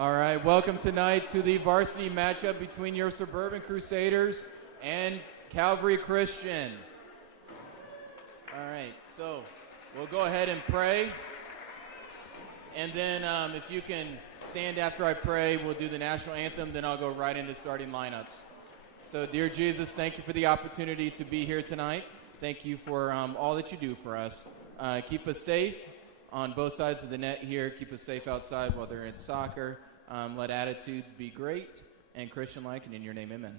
All right, welcome tonight to the varsity matchup between your Suburban Crusaders and Calvary Christian. All right, so we'll go ahead and pray. And then if you can stand after I pray, we'll do the national anthem, then I'll go right into starting lineups. So dear Jesus, thank you for the opportunity to be here tonight. Thank you for all that you do for us. Keep us safe on both sides of the net here. Keep us safe outside while they're in soccer. Let attitudes be great and Christian-like, and in your name, amen.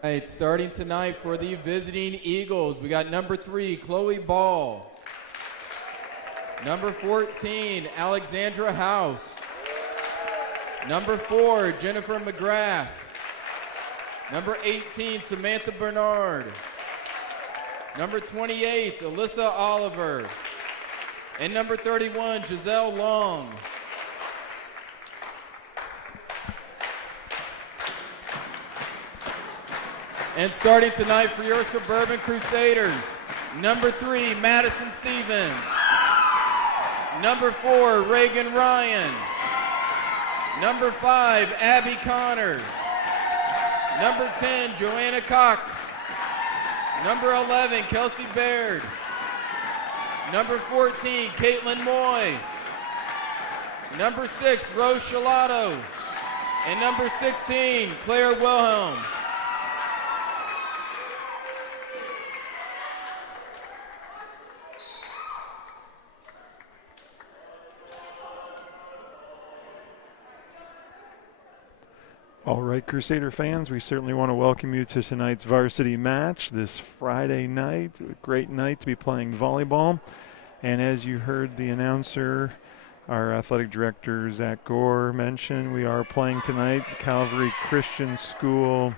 All right, starting tonight for the visiting Eagles, we got number 3, Chloe Ball. Number 14, Alexandra House. Number 4, Jennifer McGrath. Number 18, Samantha Bernard. Number 28, Alyssa Oliver. And number 31, Giselle Long. And starting tonight for your Suburban Crusaders, number 3, Madison Stevens. Number 4, Reagan Ryan. Number 5, Abby Connor. Number 10, Joanna Cox. Number 11, Kelsey Baird. Number 14, Caitlin Moy. Number 6, Rose Shalato. And number 16, Claire Wilhelm. All right, Crusader fans, we certainly want to welcome you to tonight's varsity match this Friday night. A great night to be playing volleyball. And as you heard the announcer, our athletic director, Zach Gore, mention, we are playing tonight Calvary Christian School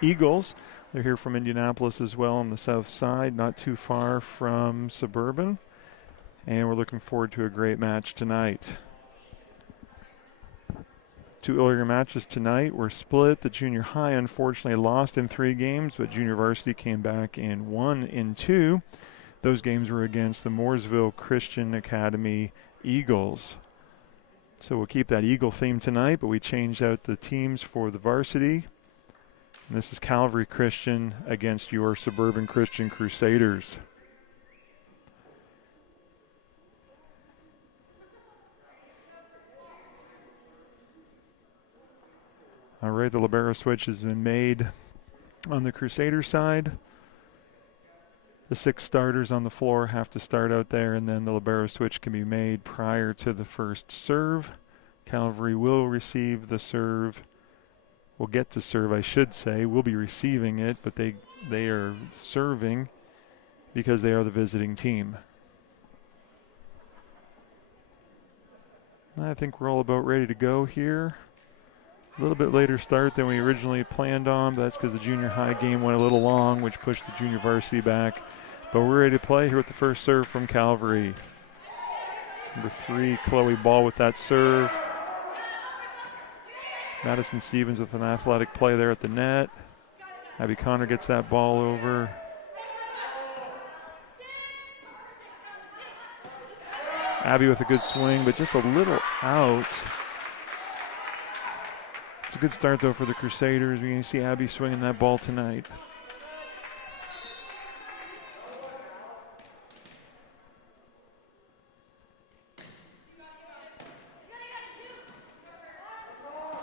Eagles. They're here from Indianapolis as well on the south side, not too far from Suburban. And we're looking forward to a great match tonight. 2 earlier matches tonight were split. The junior high unfortunately lost in 3 games, but junior varsity came back and won in 2. Those games were against the Mooresville Christian Academy Eagles. So we'll keep that Eagle theme tonight, but we changed out the teams for the varsity. And this is Calvary Christian against your Suburban Christian Crusaders. All right, the libero switch has been made on the Crusader side. The 6 starters on the floor have to start out there, and then the libero switch can be made prior to the first serve. Calvary will receive the serve. Will get to serve, I should say. We'll be receiving it, but they are serving because they are the visiting team. I think we're all about ready to go here. A little bit later start than we originally planned on, but that's because the junior high game went a little long, which pushed the junior varsity back. But we're ready to play here with the first serve from Calvary. Number 3, Chloe Ball with that serve. Madison Stevens with an athletic play there at the net. Abby Connor gets that ball over. Abby with a good swing, but just a little out. It's a good start, though, for the Crusaders. We're going to see Abby swinging that ball tonight.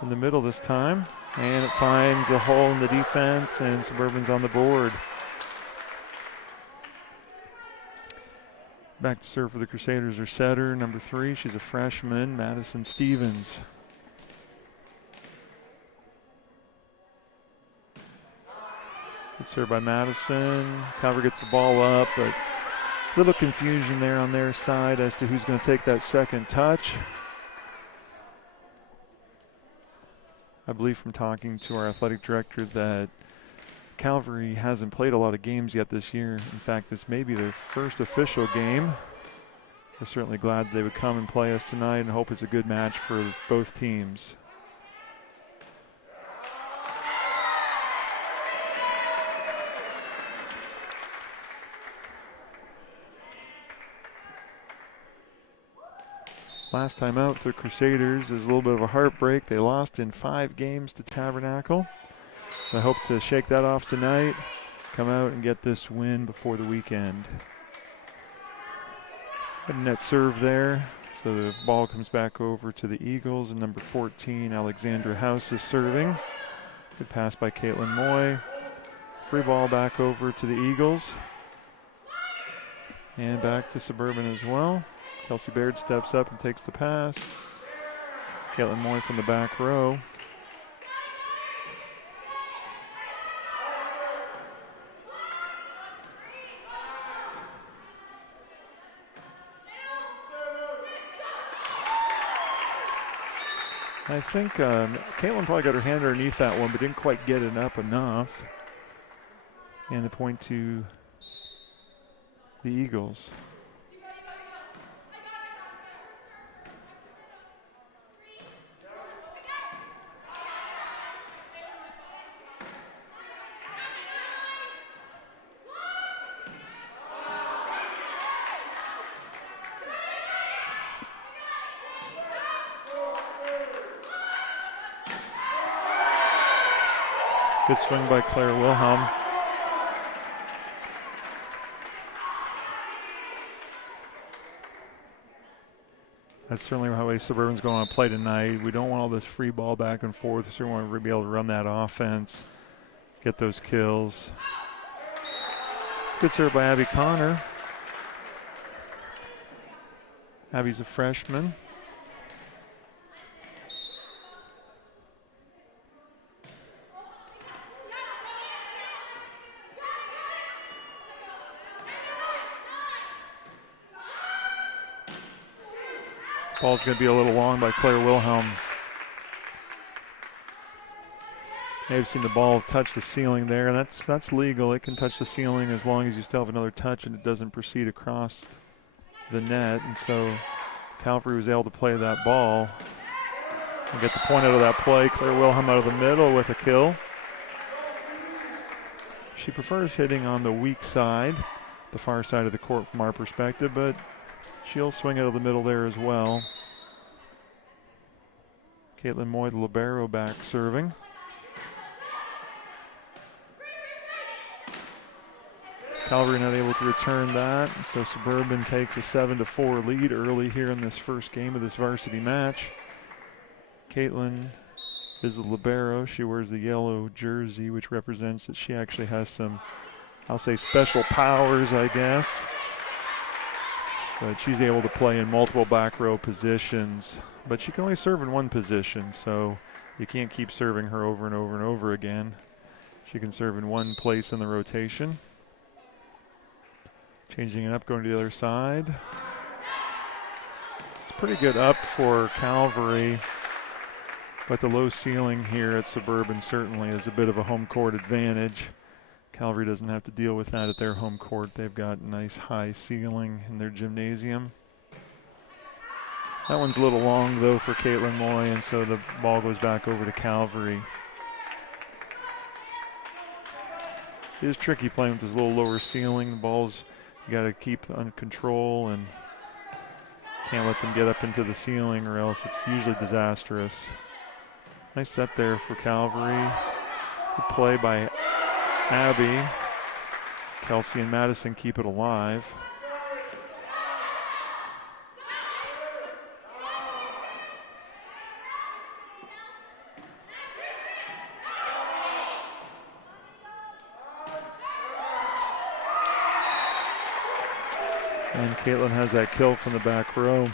In the middle this time, and it finds a hole in the defense, and Suburban's on the board. Back to serve for the Crusaders, her setter, number 3. She's a freshman, Madison Stevens. Good serve by Madison. Calvary gets the ball up, but a little confusion there on their side as to who's going to take that second touch. I believe from talking to our athletic director that Calvary hasn't played a lot of games yet this year. In fact, this may be their first official game. We're certainly glad they would come and play us tonight and hope it's a good match for both teams. Last time out for the Crusaders is a little bit of a heartbreak. They lost in 5 games to Tabernacle. I hope to shake that off tonight, come out and get this win before the weekend. A net serve there, so the ball comes back over to the Eagles, and number 14, Alexandra House, is serving. Good pass by Caitlin Moy. Free ball back over to the Eagles. And back to Suburban as well. Kelsey Baird steps up and takes the pass. Caitlin Moy from the back row. I think Caitlin probably got her hand underneath that one, but didn't quite get it up enough. And the point to the Eagles. Good swing by Claire Wilhelm. That's certainly how Suburban's going to play tonight. We don't want all this free ball back and forth. We certainly want to be able to run that offense, get those kills. Good serve by Abby Connor. Abby's a freshman. Ball's going to be a little long by Claire Wilhelm. May have seen the ball touch the ceiling there. That's legal. It can touch the ceiling as long as you still have another touch and it doesn't proceed across the net. And so Calvary was able to play that ball and get the point out of that play. Claire Wilhelm out of the middle with a kill. She prefers hitting on the weak side, the far side of the court from our perspective, but she'll swing out of the middle there as well. Caitlin Moy, the libero, back serving. Calvary not able to return that, so Suburban takes a 7-4 lead early here in this first game of this varsity match. Caitlin is the libero. She wears the yellow jersey, which represents that she actually has some, I'll say, special powers, I guess. But she's able to play in multiple back row positions. But she can only serve in one position, so you can't keep serving her over and over and over again. She can serve in one place in the rotation. Changing it up, going to the other side. It's pretty good up for Calvary, but the low ceiling here at Suburban certainly is a bit of a home court advantage. Calvary doesn't have to deal with that at their home court. They've got a nice high ceiling in their gymnasium. That one's a little long, though, for Caitlin Moy, and so the ball goes back over to Calvary. It is tricky playing with this little lower ceiling. The balls, you got to keep under control and can't let them get up into the ceiling or else it's usually disastrous. Nice set there for Calvary. Good play by Abby. Kelsey and Madison keep it alive. And Caitlin has that kill from the back row. You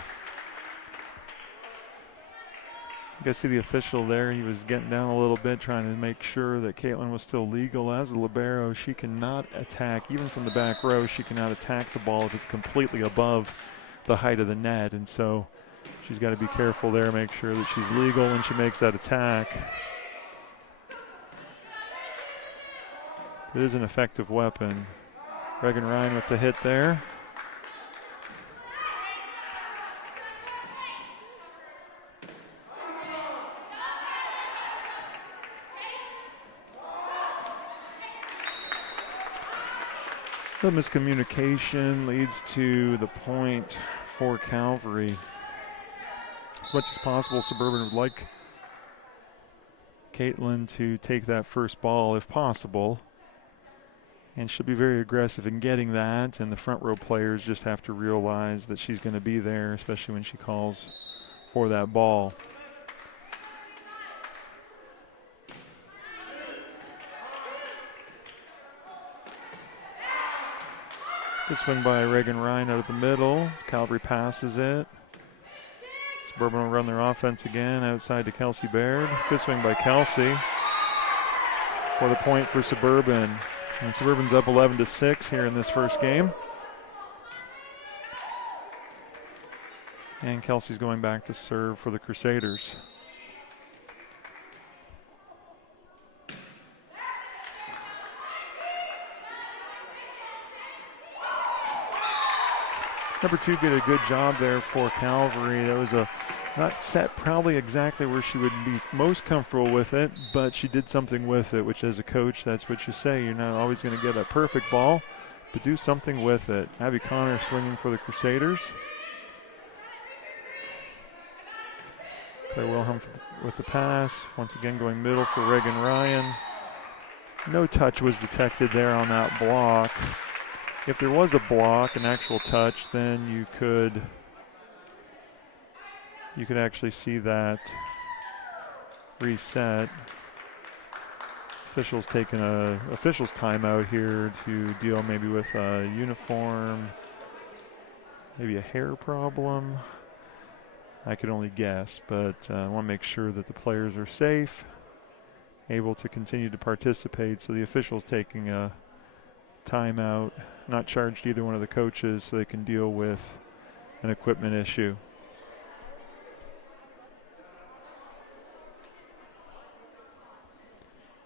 guys see the official there. He was getting down a little bit trying to make sure that Caitlin was still legal. As a libero, she cannot attack, even from the back row, she cannot attack the ball if it's completely above the height of the net. And so she's got to be careful there, make sure that she's legal when she makes that attack. It is an effective weapon. Reagan Ryan with the hit there. The miscommunication leads to the point for Calvary. As much as possible, Suburban would like Caitlin to take that first ball if possible. And she'll be very aggressive in getting that. And the front row players just have to realize that she's going to be there, especially when she calls for that ball. Good swing by Reagan Ryan out of the middle. Calvary passes it. Suburban will run their offense again outside to Kelsey Baird. Good swing by Kelsey for the point for Suburban. And Suburban's up 11-6 here in this first game. And Kelsey's going back to serve for the Crusaders. Number 2 did a good job there for Calvary. That was a not set probably exactly where she would be most comfortable with it, but she did something with it, which as a coach, that's what you say. You're not always going to get a perfect ball, but do something with it. Abby Connor swinging for the Crusaders. Claire Wilhelm with the pass. Once again going middle for Reagan Ryan. No touch was detected there on that block. If there was a block, an actual touch, then you could actually see that reset. Officials taking a officials timeout here to deal maybe with a uniform, maybe a hair problem. I could only guess, but I want to make sure that the players are safe, able to continue to participate. So the officials taking a timeout, not charged either one of the coaches, so they can deal with an equipment issue.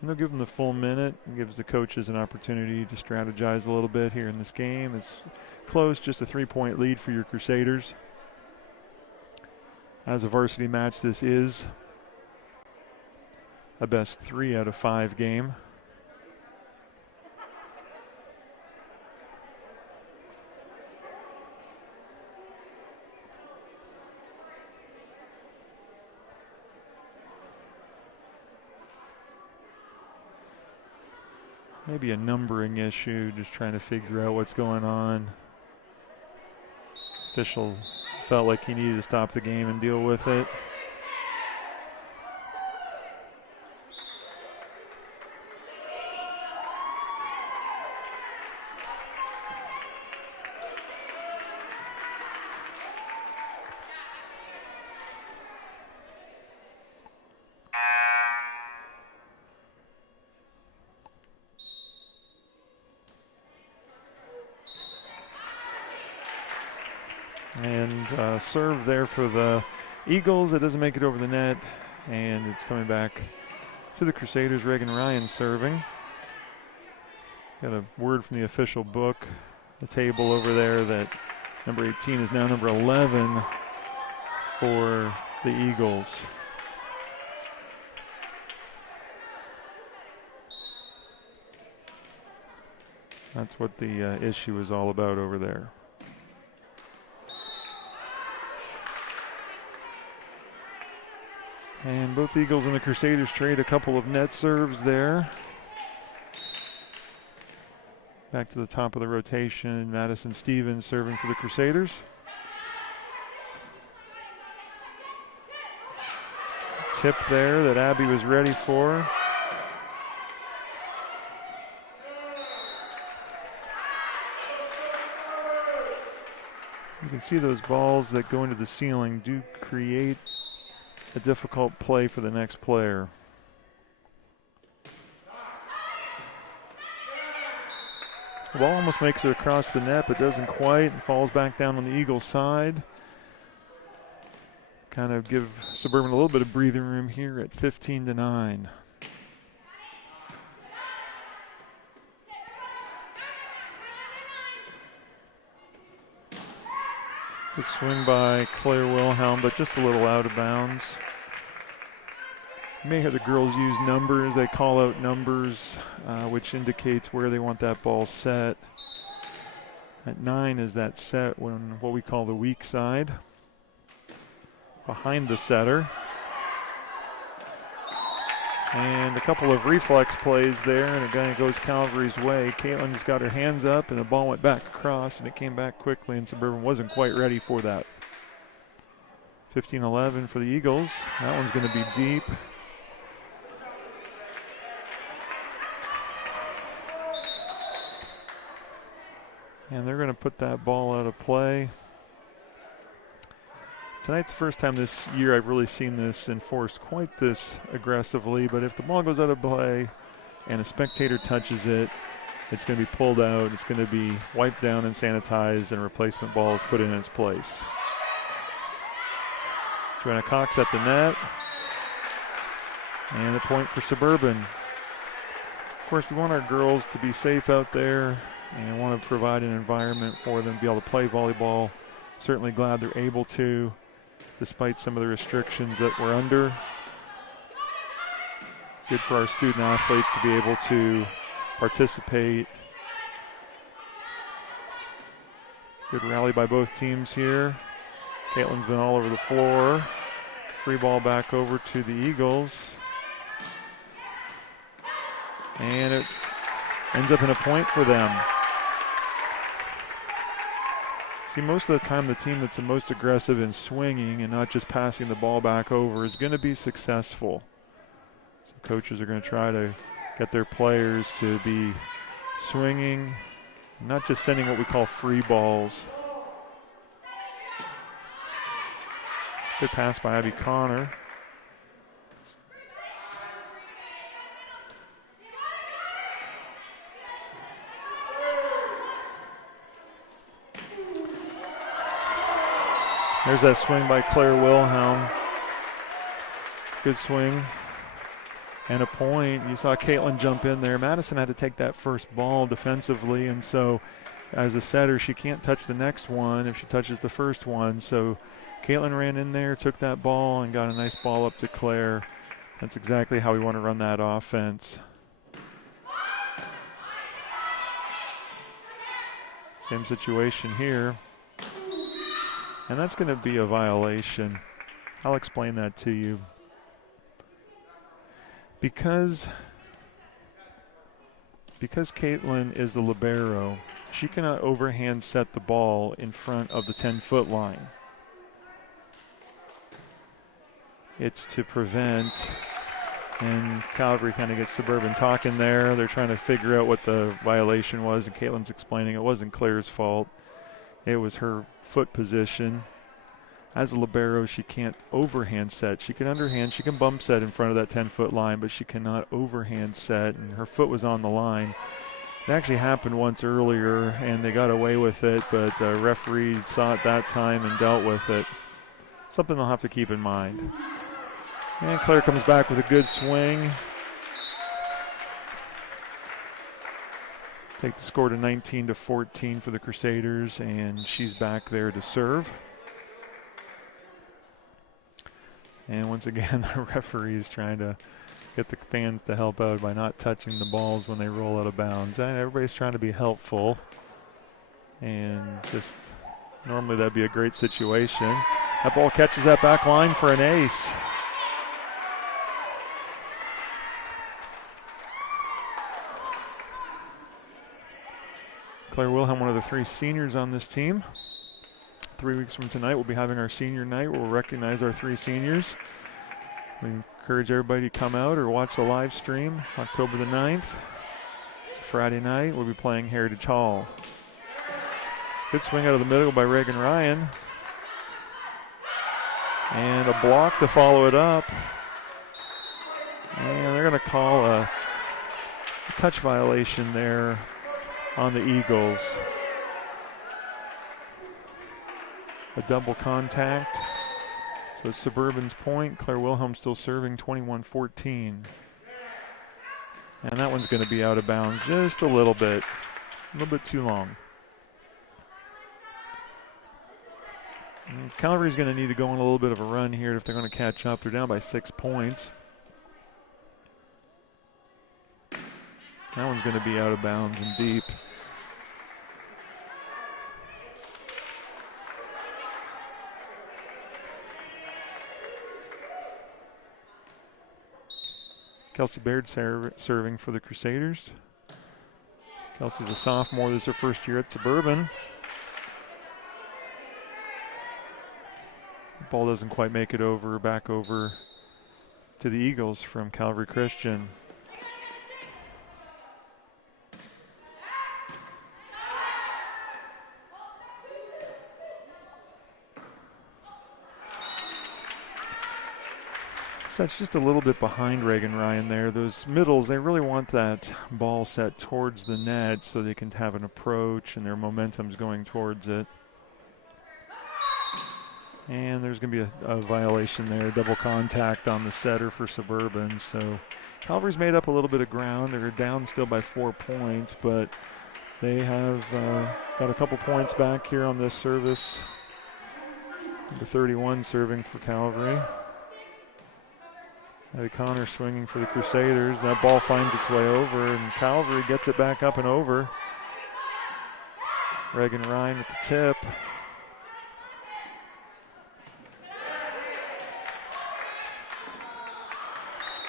And they'll give them the full minute and gives the coaches an opportunity to strategize a little bit here in this game. It's close, just a 3-point lead for your Crusaders. As a varsity match, this is a best 3 out of 5 game. Maybe a numbering issue, just trying to figure out what's going on. Official felt like he needed to stop the game and deal with it. And serve there for the Eagles. It doesn't make it over the net, and it's coming back to the Crusaders. Reagan Ryan serving. Got a word from the official book, the table over there, that number 18 is now number 11 for the Eagles. That's what the issue is all about over there. And both Eagles and the Crusaders trade a couple of net serves there. Back to the top of the rotation, Madison Stevens serving for the Crusaders. Tip there that Abby was ready for. You can see those balls that go into the ceiling do create a difficult play for the next player. The ball almost makes it across the net, but doesn't quite, and falls back down on the Eagles' side. Kind of give Suburban a little bit of breathing room here at 15-9. Good swing by Claire Wilhelm, but just a little out of bounds. You may hear the girls use numbers. They call out numbers, which indicates where they want that ball set. At 9 is that set when what we call the weak side. Behind the setter. And a couple of reflex plays there, and again it goes Calvary's way. Caitlin just got her hands up, and the ball went back across, and it came back quickly, and Suburban wasn't quite ready for that. 15-11 for the Eagles. That one's going to be deep. And they're going to put that ball out of play. Tonight's the first time this year I've really seen this enforced quite this aggressively, but if the ball goes out of play and a spectator touches it, it's going to be pulled out, it's going to be wiped down and sanitized, and a replacement ball is put in its place. Joanna Cox at the net. And the point for Suburban. Of course, we want our girls to be safe out there and want to provide an environment for them to be able to play volleyball. Certainly glad they're able to, despite some of the restrictions that we're under. Good for our student athletes to be able to participate. Good rally by both teams here. Caitlin's been all over the floor. Free ball back over to the Eagles. And it ends up in a point for them. See, most of the time the team that's the most aggressive in swinging and not just passing the ball back over is going to be successful. So coaches are going to try to get their players to be swinging, not just sending what we call free balls. Good pass by Abby Connor. There's that swing by Claire Wilhelm. Good swing. And a point. You saw Caitlin jump in there. Madison had to take that first ball defensively, and so as a setter, she can't touch the next one if she touches the first one. So Caitlin ran in there, took that ball, and got a nice ball up to Claire. That's exactly how we want to run that offense. Same situation here. And that's going to be a violation. I'll explain that to you. Because Caitlin is the libero, she cannot overhand set the ball in front of the 10-foot line. It's to prevent, and Calvary kind of gets Suburban talking there. They're trying to figure out what the violation was, and Caitlin's explaining it wasn't Claire's fault. It was her foot position. As a libero, she can't overhand set. She can underhand, she can bump set in front of that 10-foot line, but she cannot overhand set, and her foot was on the line. It actually happened once earlier, and they got away with it, but the referee saw it that time and dealt with it. Something they'll have to keep in mind. And Claire comes back with a good swing. Take the score to 19-14 for the Crusaders, and she's back there to serve. And once again, the referee is trying to get the fans to help out by not touching the balls when they roll out of bounds. And everybody's trying to be helpful. And just normally that'd be a great situation. That ball catches that back line for an ace. Claire Wilhelm, one of the 3 seniors on this team. 3 weeks from tonight, we'll be having our senior night. We'll recognize our 3 seniors. We encourage everybody to come out or watch the live stream October the 9th. It's a Friday night. We'll be playing Heritage Hall. Good swing out of the middle by Reagan Ryan. And a block to follow it up. And they're going to call a touch violation there on the Eagles. A double contact. So it's Suburban's point. Claire Wilhelm still serving 21-14. And that one's going to be out of bounds just a little bit too long. And Calvary's going to need to go on a little bit of a run here if they're going to catch up. They're down by 6 points. That one's going to be out of bounds and deep. Kelsey Baird serving for the Crusaders. Kelsey's a sophomore. This is her first year at Suburban. The ball doesn't quite make it back over to the Eagles from Calvary Christian. So it's just a little bit behind Reagan Ryan there. Those middles, they really want that ball set towards the net so they can have an approach and their momentum's going towards it. And there's going to be a violation there, double contact on the setter for Suburban. So Calvary's made up a little bit of ground. They're down still by 4 points, but they have got a couple points back here on this service. Number 31 serving for Calvary. Eddie Connor swinging for the Crusaders. That ball finds its way over, and Calvary gets it back up and over. Reagan Ryan with the tip.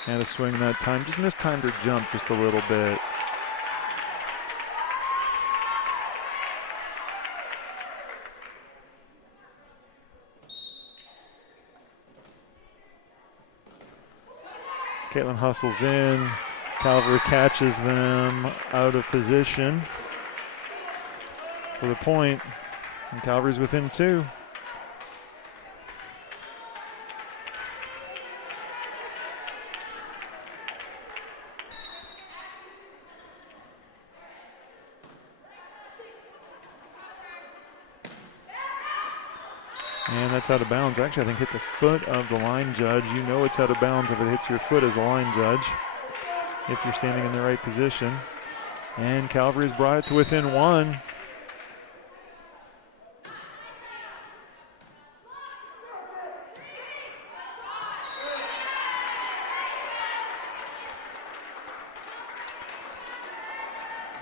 And a swing that time. Just mistimed her jump just a little bit. Caitlin hustles in. Calvary catches them out of position for the point. And Calvary's within 2. And that's out of bounds. Actually, I think hit the foot of the line judge. You know it's out of bounds if it hits your foot as a line judge, if you're standing in the right position. And Calvary's brought it to within 1.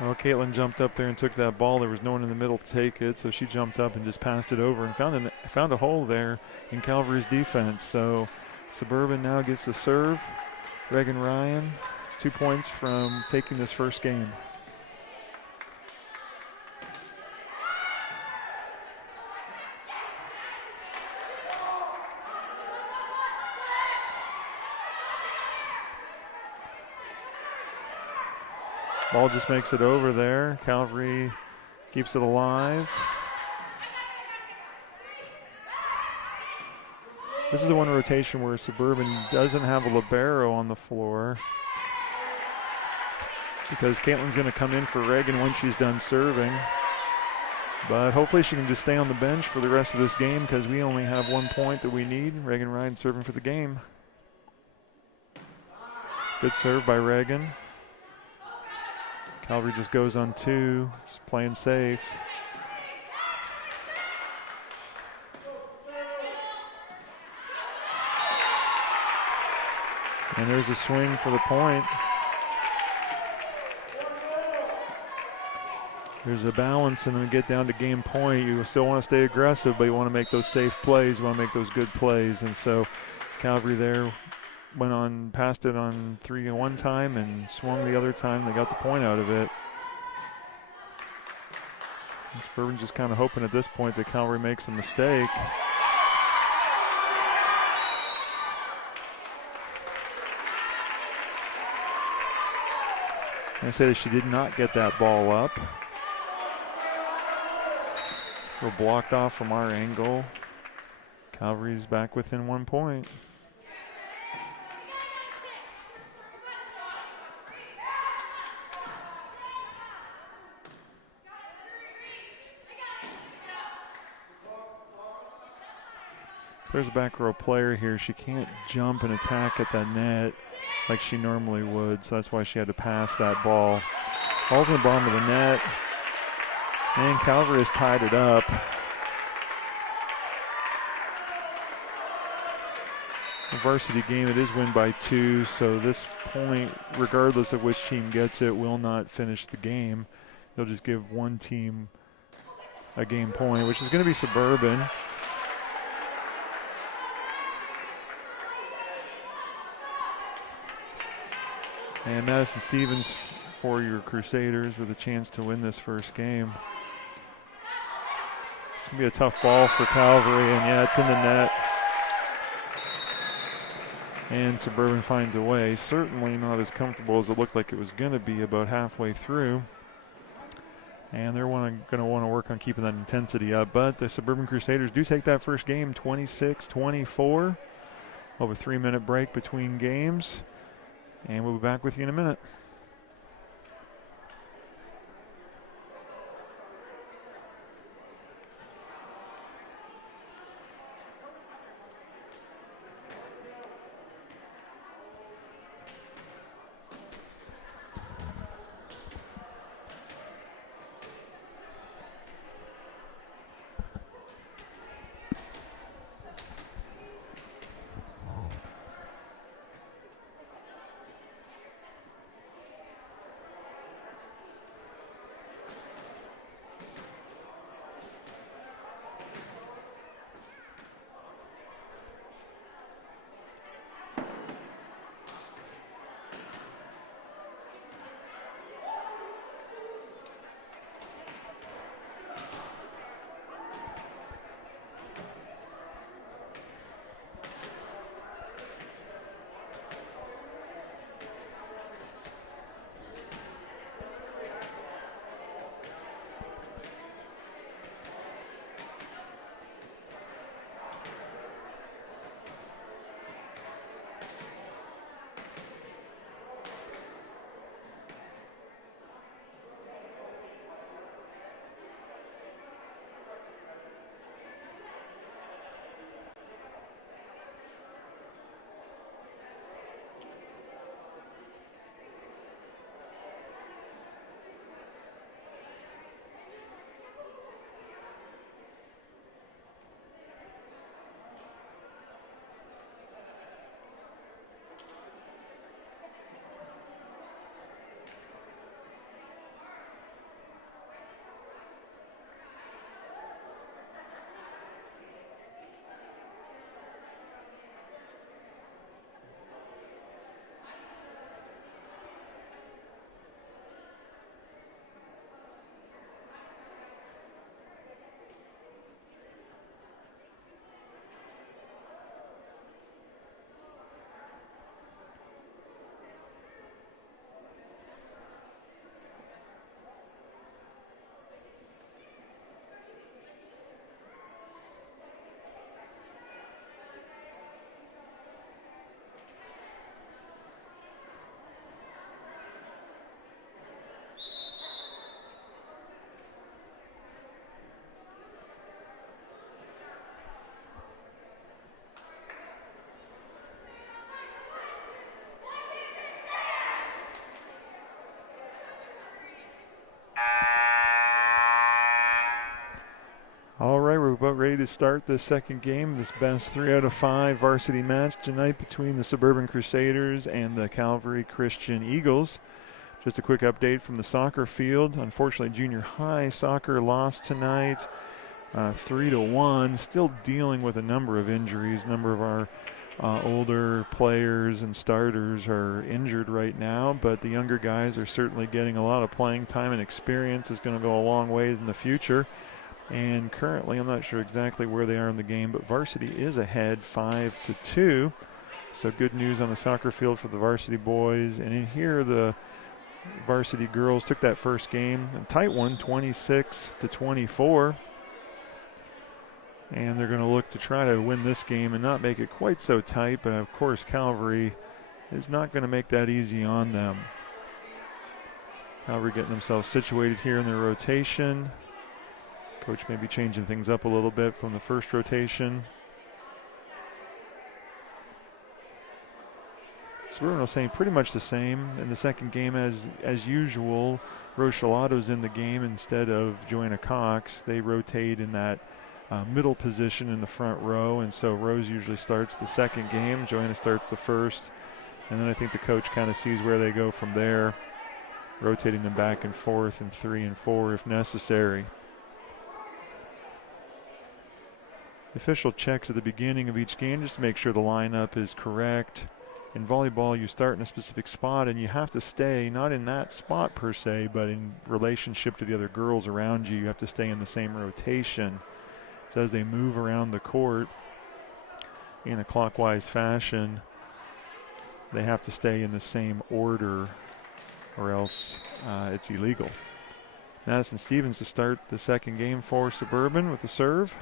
Well, Caitlin jumped up there and took that ball. There was no one in the middle to take it, so she jumped up and just passed it over and found a hole there in Calvary's defense. So Suburban now gets the serve. Reagan Ryan, 2 points from taking this first game. Ball just makes it over there. Calvary keeps it alive. This is the one rotation where Suburban doesn't have a libero on the floor because Caitlin's going to come in for Reagan when she's done serving. But hopefully she can just stay on the bench for the rest of this game because we only have 1 point that we need. Reagan Ryan serving for the game. Good serve by Reagan. Calvary just goes on 2, just playing safe. And there's a swing for the point. There's a balance, and then we get down to game point. You still want to stay aggressive, but you want to make those safe plays. You want to make those good plays. And so Calvary there went on, passed it on 3 one time and swung the other time. They got the point out of it. And Suburban just kind of hoping at this point that Calvary makes a mistake. I say that she did not get that ball up. We're blocked off from our angle. Calvary's back within 1 point. There's a back row player here. She can't jump and attack at that net like she normally would, so that's why she had to pass that ball. Ball's in the bottom of the net, and Calvary has tied it up. The varsity game, it is win by 2, so this point, regardless of which team gets it, will not finish the game. They'll just give one team a game point, which is going to be Suburban. And Madison Stevens for your Crusaders with a chance to win this first game. It's going to be a tough ball for Calvary, and yeah, it's in the net. And Suburban finds a way. Certainly not as comfortable as it looked like it was going to be about halfway through. And they're going to want to work on keeping that intensity up. But the Suburban Crusaders do take that first game 26-24. Over a 3-minute break between games. And we'll be back with you in a minute. about ready to start the second game, this best 3 out of 5 varsity match tonight between the Suburban Crusaders and the Calvary Christian Eagles. Just a quick update from the soccer field. Unfortunately, junior high soccer lost tonight, 3-1. Still dealing with a number of injuries. A number of our older players and starters are injured right now, but the younger guys are certainly getting a lot of playing time, and experience is going to go a long way in the future. And currently, I'm not sure exactly where they are in the game, but Varsity is ahead 5-2. So good news on the soccer field for the Varsity boys. And in here, the Varsity girls took that first game, a tight one, 26-24. And they're going to look to try to win this game and not make it quite so tight. But of course, Calvary is not going to make that easy on them. Calvary getting themselves situated here in their rotation. Coach may be changing things up a little bit from the first rotation. Suburban was saying pretty much the same in the second game as usual. Rose Shalato's in the game instead of Joanna Cox. They rotate in that middle position in the front row, and so Rose usually starts the second game. Joanna starts the first, and then I think the coach kind of sees where they go from there, rotating them back and forth in 3 and 4 if necessary. Official checks at the beginning of each game just to make sure the lineup is correct. In volleyball, you start in a specific spot and you have to stay not in that spot per se, but in relationship to the other girls around you. You have to stay in the same rotation. So as they move around the court in a clockwise fashion, they have to stay in the same order or else it's illegal. Madison Stevens to start the second game for Suburban with a serve.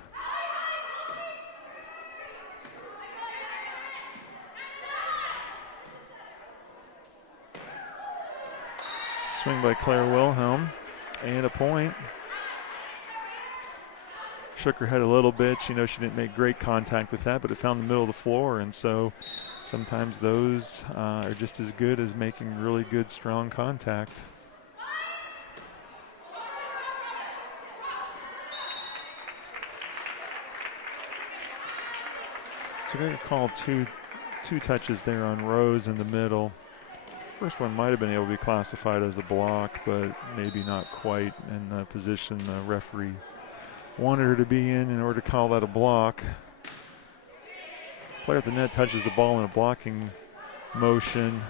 Swing by Claire Wilhelm, and a point. Shook her head a little bit. She knows she didn't make great contact with that, but it found the middle of the floor, and so sometimes those are just as good as making really good, strong contact. So we're going to call two touches there on Rose in the middle. First one might have been able to be classified as a block, but maybe not quite in the position the referee wanted her to be in order to call that a block. Player at the net touches the ball in a blocking motion.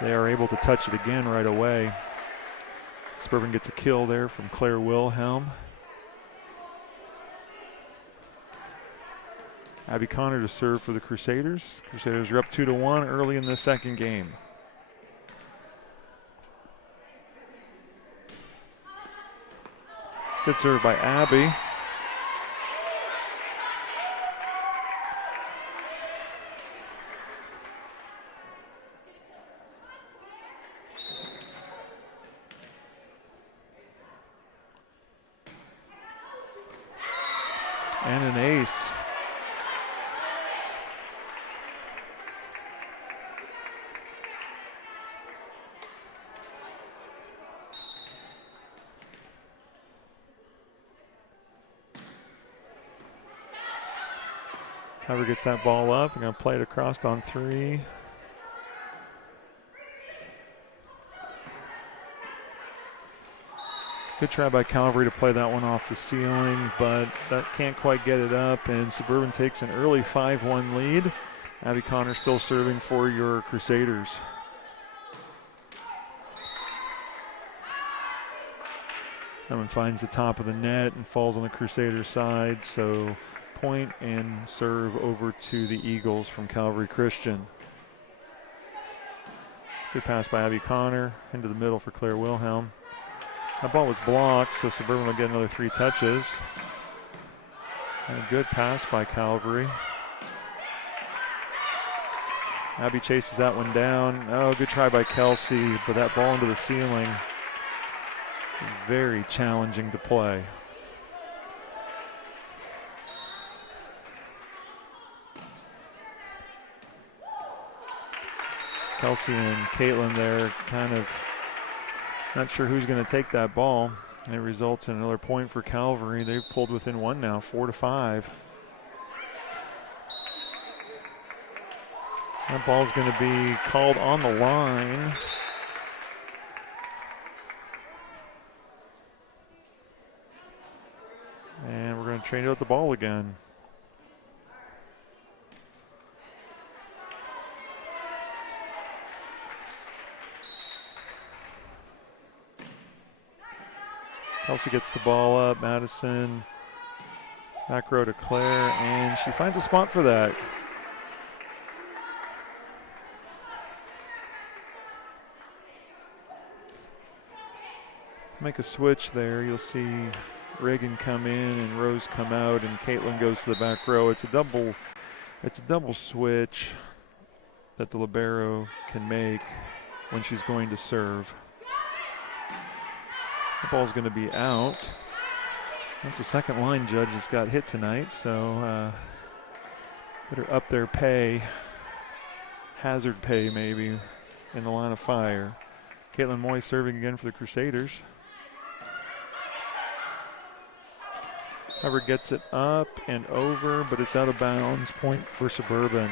They are able to touch it again right away. Suburban gets a kill there from Claire Wilhelm. Abby Connor to serve for the Crusaders. Crusaders are up 2-1 early in the second game. Good serve by Abby. And an ace. Calvary gets that ball up. We're going to play it across on 3. Good try by Calvary to play that one off the ceiling, but that can't quite get it up, and Suburban takes an early 5-1 lead. Abby Connor still serving for your Crusaders. That one finds the top of the net and falls on the Crusaders side, so point and serve over to the Eagles from Calvary Christian. Good pass by Abby Connor into the middle for Claire Wilhelm. That ball was blocked, so Suburban will get another 3 touches. And a good pass by Calvary. Abby chases that one down. Oh, good try by Kelsey, but that ball into the ceiling. Very challenging to play. Kelsey and Caitlin there kind of not sure who's going to take that ball. And it results in another point for Calvary. They've pulled within one now, 4-5. That ball's going to be called on the line. And we're going to trade out the ball again. Kelsey gets the ball up. Madison, back row to Claire, and she finds a spot for that. Make a switch there. You'll see Reagan come in and Rose come out, and Caitlin goes to the back row. It's a double switch that the libero can make when she's going to serve. The ball's going to be out. That's the second line judge that's got hit tonight, so better up their pay, hazard pay maybe, in the line of fire. Caitlin Moy serving again for the Crusaders. Cover gets it up and over, but it's out of bounds. Point for Suburban.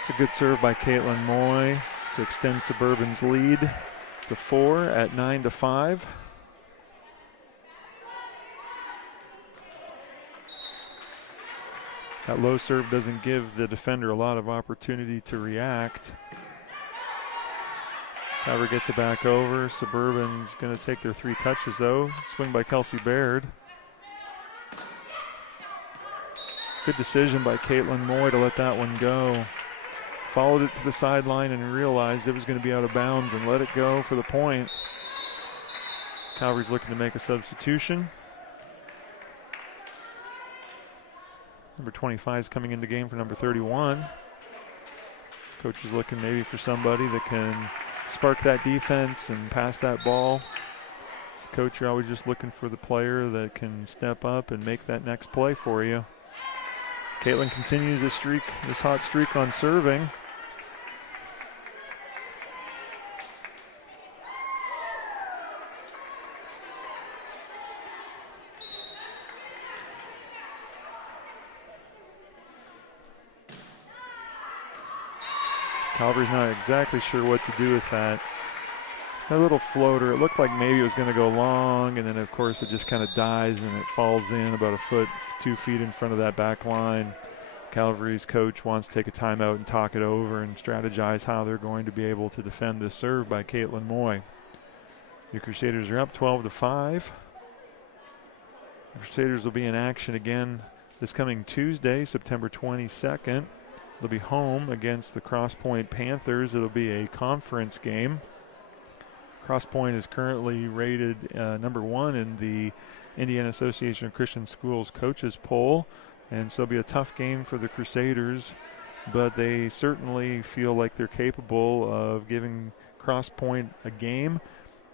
It's a good serve by Caitlin Moy to extend Suburban's lead to 4 at 9-5. That low serve doesn't give the defender a lot of opportunity to react. Calvary gets it back over. Suburban's going to take their 3 touches though. Swing by Kelsey Baird. Good decision by Caitlin Moy to let that one go. Followed it to the sideline and realized it was going to be out of bounds and let it go for the point. Calvary's looking to make a substitution. Number 25 is coming in the game for number 31. Coach is looking maybe for somebody that can spark that defense and pass that ball. As a coach, you're always just looking for the player that can step up and make that next play for you. Caitlin continues this hot streak on serving. Calvary's not exactly sure what to do with that. That little floater, it looked like maybe it was going to go long, and then of course it just kind of dies and it falls in about a foot, 2 feet in front of that back line. Calvary's coach wants to take a timeout and talk it over and strategize how they're going to be able to defend this serve by Caitlin Moy. The Crusaders are up 12-5. The Crusaders will be in action again this coming Tuesday, September 22nd. They'll be home against the Cross Point Panthers. It'll be a conference game. Cross Point is currently rated number 1 in the Indiana Association of Christian Schools coaches poll, and so it'll be a tough game for the Crusaders, but they certainly feel like they're capable of giving Cross Point a game,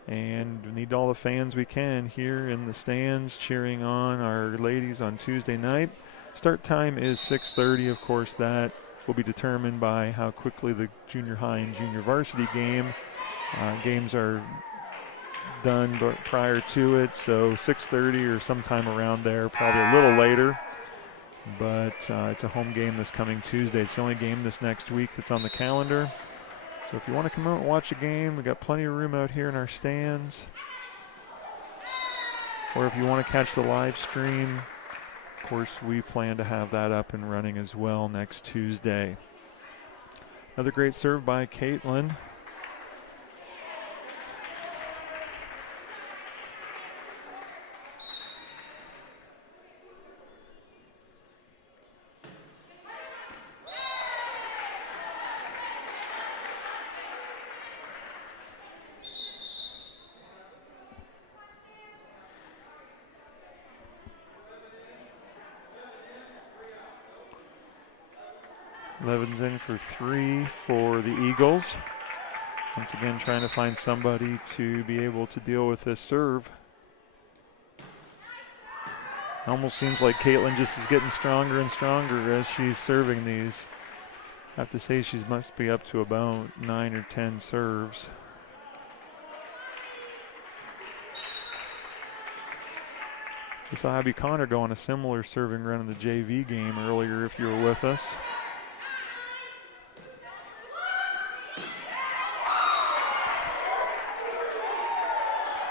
and we need all the fans we can here in the stands cheering on our ladies on Tuesday night. Start time is 6:30. Of course, that will be determined by how quickly the junior high and junior varsity games are done prior to it, so 6:30 or sometime around there, probably a little later. But it's a home game this coming Tuesday. It's the only game this next week that's on the calendar. So if you want to come out and watch a game, we've got plenty of room out here in our stands. Or if you want to catch the live stream, of course, we plan to have that up and running as well next Tuesday. Another great serve by Caitlin. Levin's in for 3 for the Eagles. Once again, trying to find somebody to be able to deal with this serve. Almost seems like Caitlin just is getting stronger and stronger as she's serving these. I have to say she must be up to about 9 or 10 serves. We saw Abby Connor go on a similar serving run in the JV game earlier if you were with us.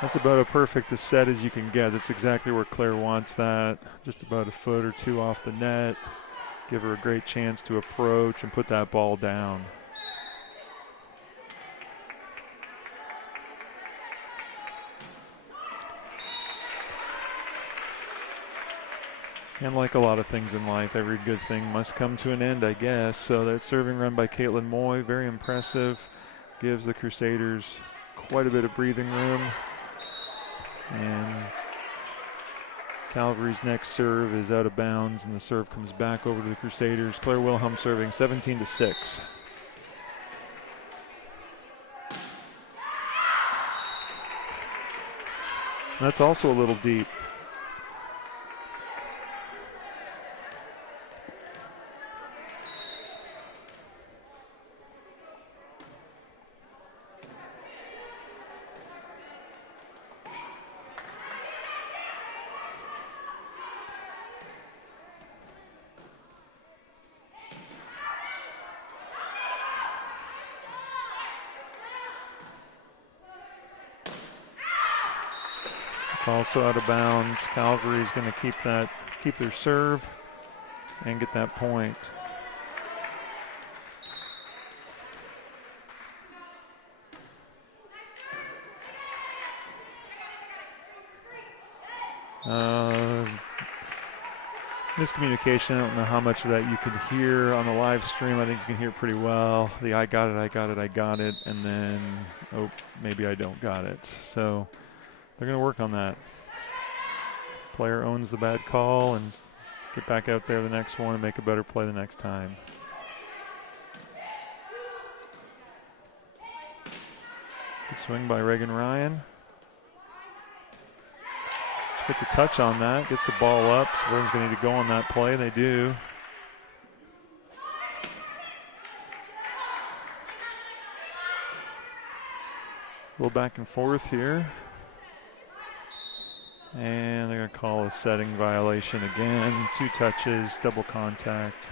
That's about as perfect a set as you can get. That's exactly where Claire wants that. Just about a foot or two off the net. Give her a great chance to approach and put that ball down. And like a lot of things in life, every good thing must come to an end, I guess. So that serving run by Caitlin Moy, very impressive. Gives the Crusaders quite a bit of breathing room. And Calvary's next serve is out of bounds, and the serve comes back over to the Crusaders. Claire Wilhelm serving 17-6. That's also a little deep. It's also out of bounds. Calvary is going to keep their serve and get that point. Miscommunication. I don't know how much of that you could hear on the live stream. I think you can hear it pretty well. The I got it, and then, oh, maybe I don't got it. So they're going to work on that. Player owns the bad call and get back out there the next one and make a better play the next time. Good swing by Reagan Ryan. Gets a touch on that, gets the ball up. Suburban's going to need to go on that play. They do. A little back and forth here. And they're going to call a setting violation again. 2 touches, double contact.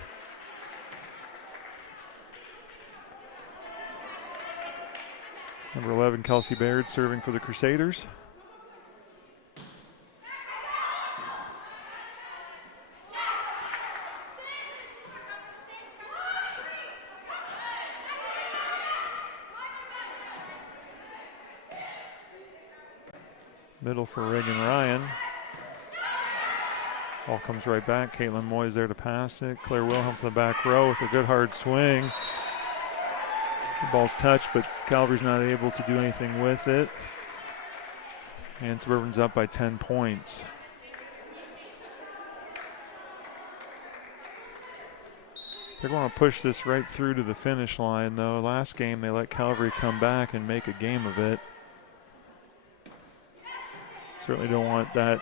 Number 11, Kelsey Baird serving for the Crusaders. Middle for Reagan Ryan. Ball comes right back. Caitlin Moy is there to pass it. Claire Wilhelm from the back row with a good hard swing. The ball's touched, but Calvary's not able to do anything with it. And Suburban's up by 10 points. They're going to push this right through to the finish line, though. Last game, they let Calvary come back and make a game of it. Certainly don't want that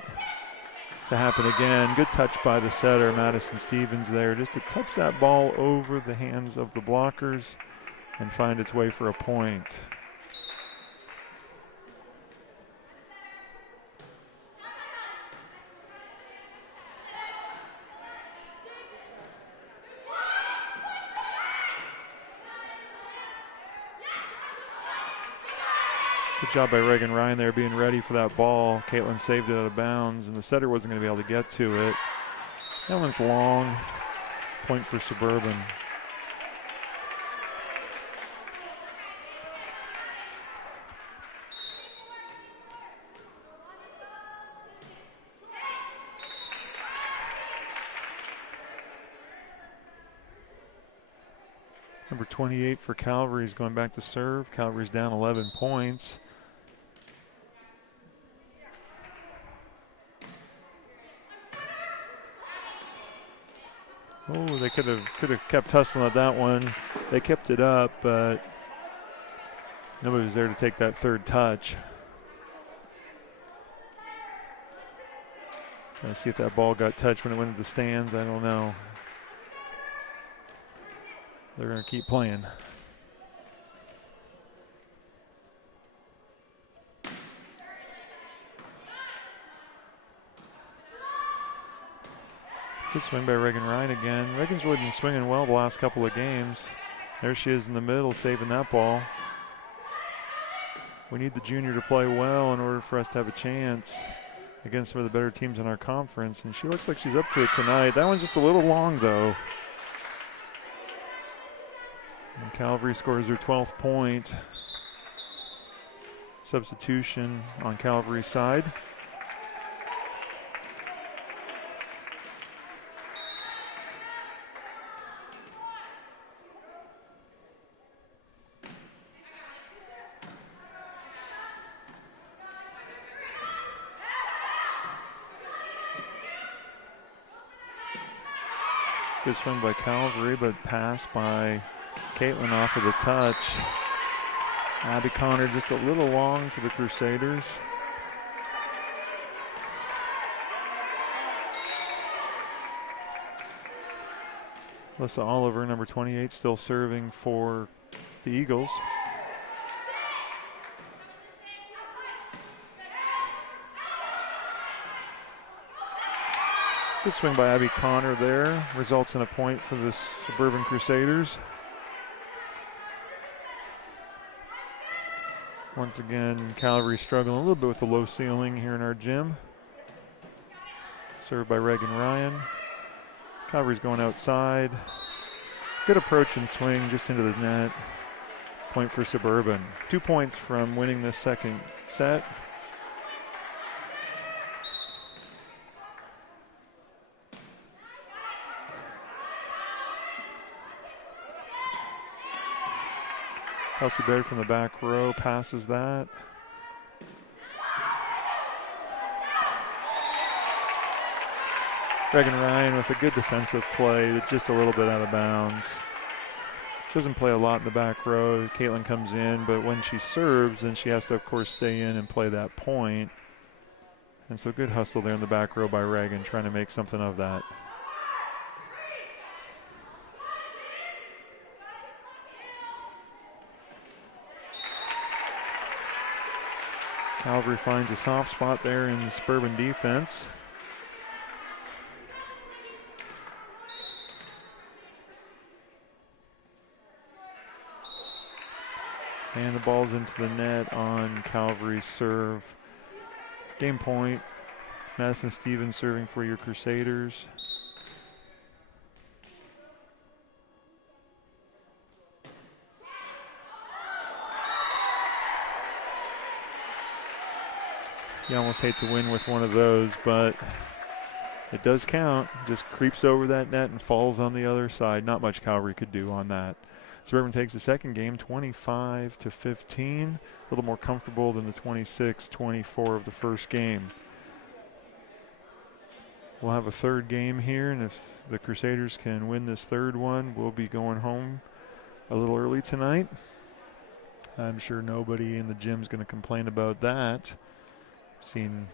to happen again. Good touch by the setter, Madison Stevens there, just to touch that ball over the hands of the blockers and find its way for a point. Good job by Reagan Ryan there being ready for that ball. Caitlin saved it out of bounds, and the setter wasn't going to be able to get to it. That one's long. Point for Suburban. Number 28 for Calvary is going back to serve. Calvary's down 11 points. Oh, they could have kept hustling at that one. They kept it up, but nobody was there to take that third touch. Trying to see if that ball got touched when it went into the stands. I don't know. They're going to keep playing. Good swing by Reagan Ryan again. Reagan's really been swinging well the last couple of games. There she is in the middle, saving that ball. We need the junior to play well in order for us to have a chance against some of the better teams in our conference, and she looks like she's up to it tonight. That one's just a little long, though. And Calvary scores her 12th point. Substitution on Calvary's side. Good swing by Calvary, but pass by Caitlin off of the touch. Abby Connor just a little long for the Crusaders. Alyssa Oliver, number 28, still serving for the Eagles. Good swing by Abby Connor there. Results in a point for the Suburban Crusaders. Once again, Calvary struggling a little bit with the low ceiling here in our gym. Served by Reagan Ryan. Calvary's going outside. Good approach and swing just into the net. Point for Suburban. 2 points from winning this second set. Kelsey Baird from the back row passes that. Reagan Ryan with a good defensive play, but just a little bit out of bounds. She doesn't play a lot in the back row. Caitlin comes in, but when she serves, then she has to, of course, stay in and play that point. And so good hustle there in the back row by Reagan, trying to make something of that. Calvary finds a soft spot there in the Suburban defense. And the ball's into the net on Calvary's serve. Game point. Madison Stevens serving for your Crusaders. You almost hate to win with one of those, but it does count. Just creeps over that net and falls on the other side. Not much Calvary could do on that. Suburban takes the second game 25-15. A little more comfortable than the 26-24 of the first game. We'll have a third game here, and if the Crusaders can win this third one, we'll be going home a little early tonight. I'm sure nobody in the gym is going to complain about that. Seen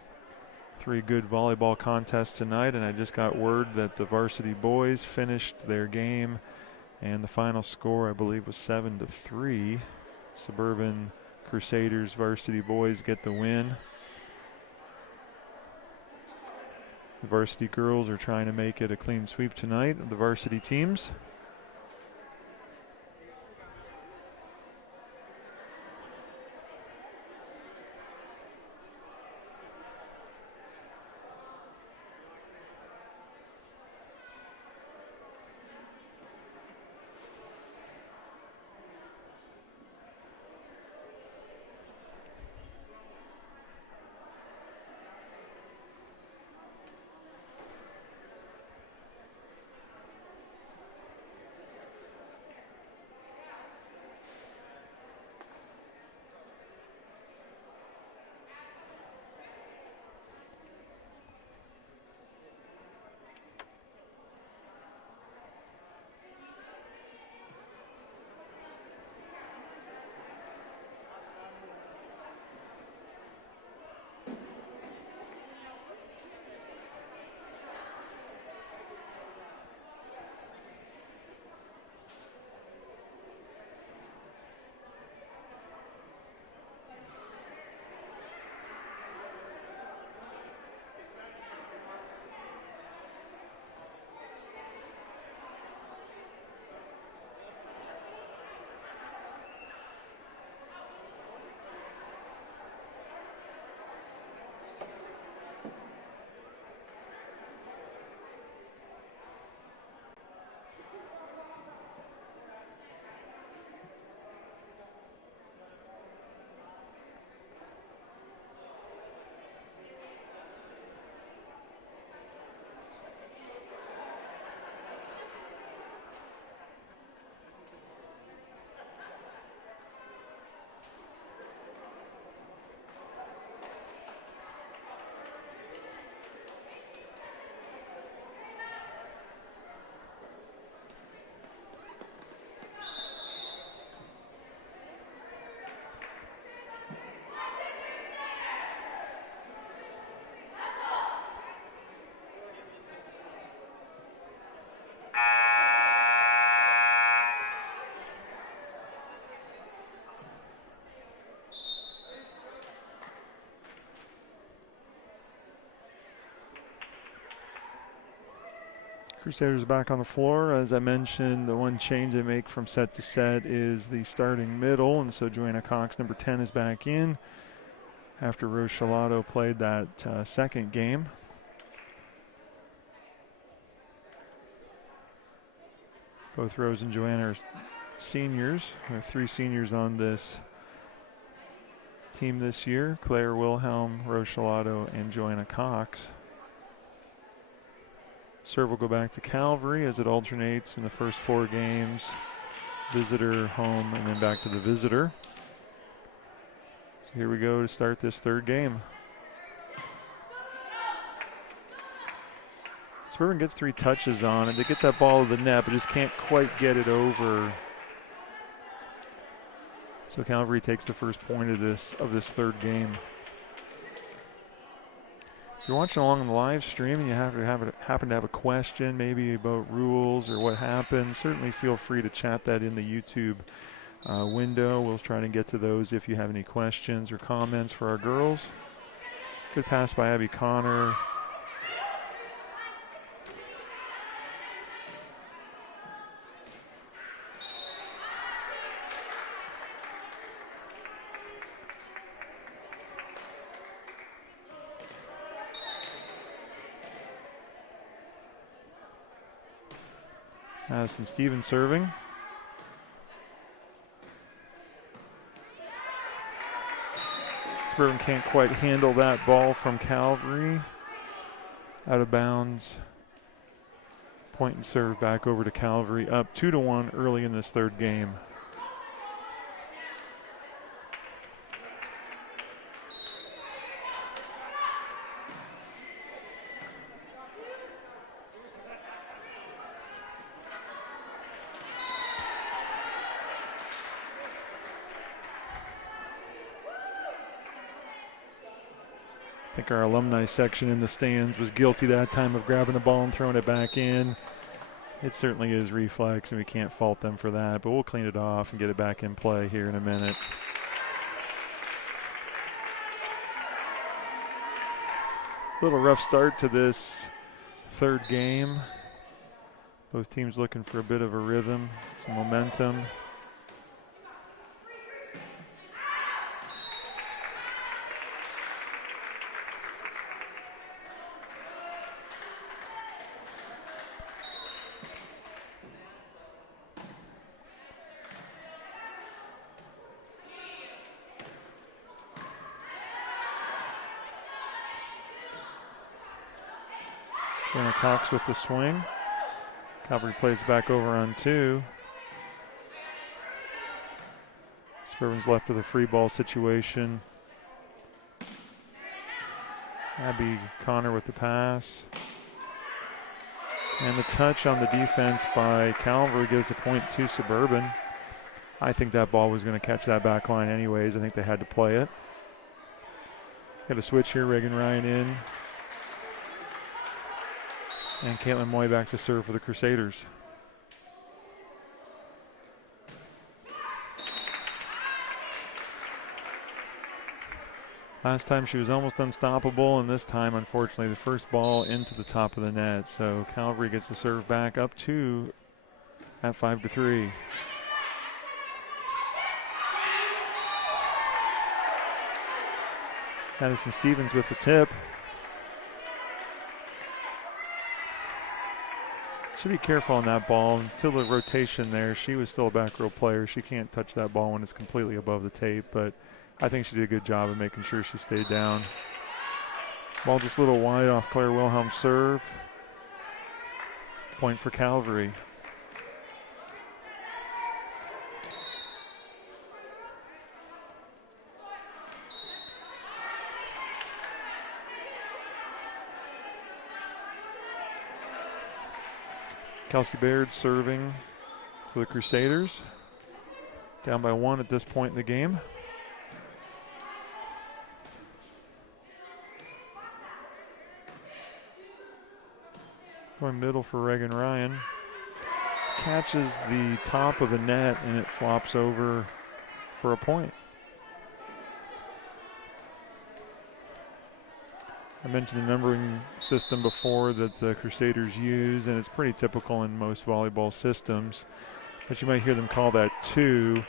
3 good volleyball contests tonight, and I just got word that the varsity boys finished their game, and the final score, I believe, was 7-3. Suburban Crusaders varsity boys get the win. The varsity girls are trying to make it a clean sweep tonight of the varsity teams. Crusaders back on the floor. As I mentioned, the one change they make from set to set is the starting middle, and so Joanna Cox, number 10, is back in after Rose Shalato played that second game. Both Rose and Joanna are seniors. We have 3 seniors on this team this year: Claire Wilhelm, Rose Shalato, and Joanna Cox. Serve will go back to Calvary as it alternates in the first 4 games. Visitor, home, and then back to the visitor. So here we go to start this third game. Suburban gets 3 touches on it. They get that ball to the net, but just can't quite get it over. So Calvary takes the first point of this third game. If you're watching along on the live stream and you happen to have a question maybe about rules or what happened, certainly feel free to chat that in the YouTube window. We'll try to get to those if you have any questions or comments for our girls. Good pass by Abby Connor. Madison Stevens serving. Suburban can't quite handle that ball from Calvary. Out of bounds. Point and serve back over to Calvary, up 2-1 early in this third game. I think our alumni section in the stands was guilty that time of grabbing the ball and throwing it back in. It certainly is reflex, and we can't fault them for that, but we'll clean it off and get it back in play here in a minute. Little rough start to this third game. Both teams looking for a bit of a rhythm, some momentum. Cox with the swing. Calvary plays back over on 2. Suburban's left with a free ball situation. Abby Connor with the pass. And the touch on the defense by Calvary gives the point to Suburban. I think that ball was going to catch that back line anyways. I think they had to play it. Got a switch here, Reagan Ryan in. And Caitlin Moy back to serve for the Crusaders. Last time she was almost unstoppable, and this time, unfortunately, the first ball into the top of the net. So Calvary gets the serve back up 2 at 5-3. Madison Stevens with the tip. Should be careful on that ball. Until the rotation there, she was still a back row player. She can't touch that ball when it's completely above the tape, but I think she did a good job of making sure she stayed down. Ball just a little wide off Claire Wilhelm's serve. Point for Calvary. Kelsey Baird serving for the Crusaders. Down by 1 at this point in the game. Going middle for Reagan Ryan. Catches the top of the net and it flops over for a point. I mentioned the numbering system before that the Crusaders use, and it's pretty typical in most volleyball systems. But you might hear them call that 2.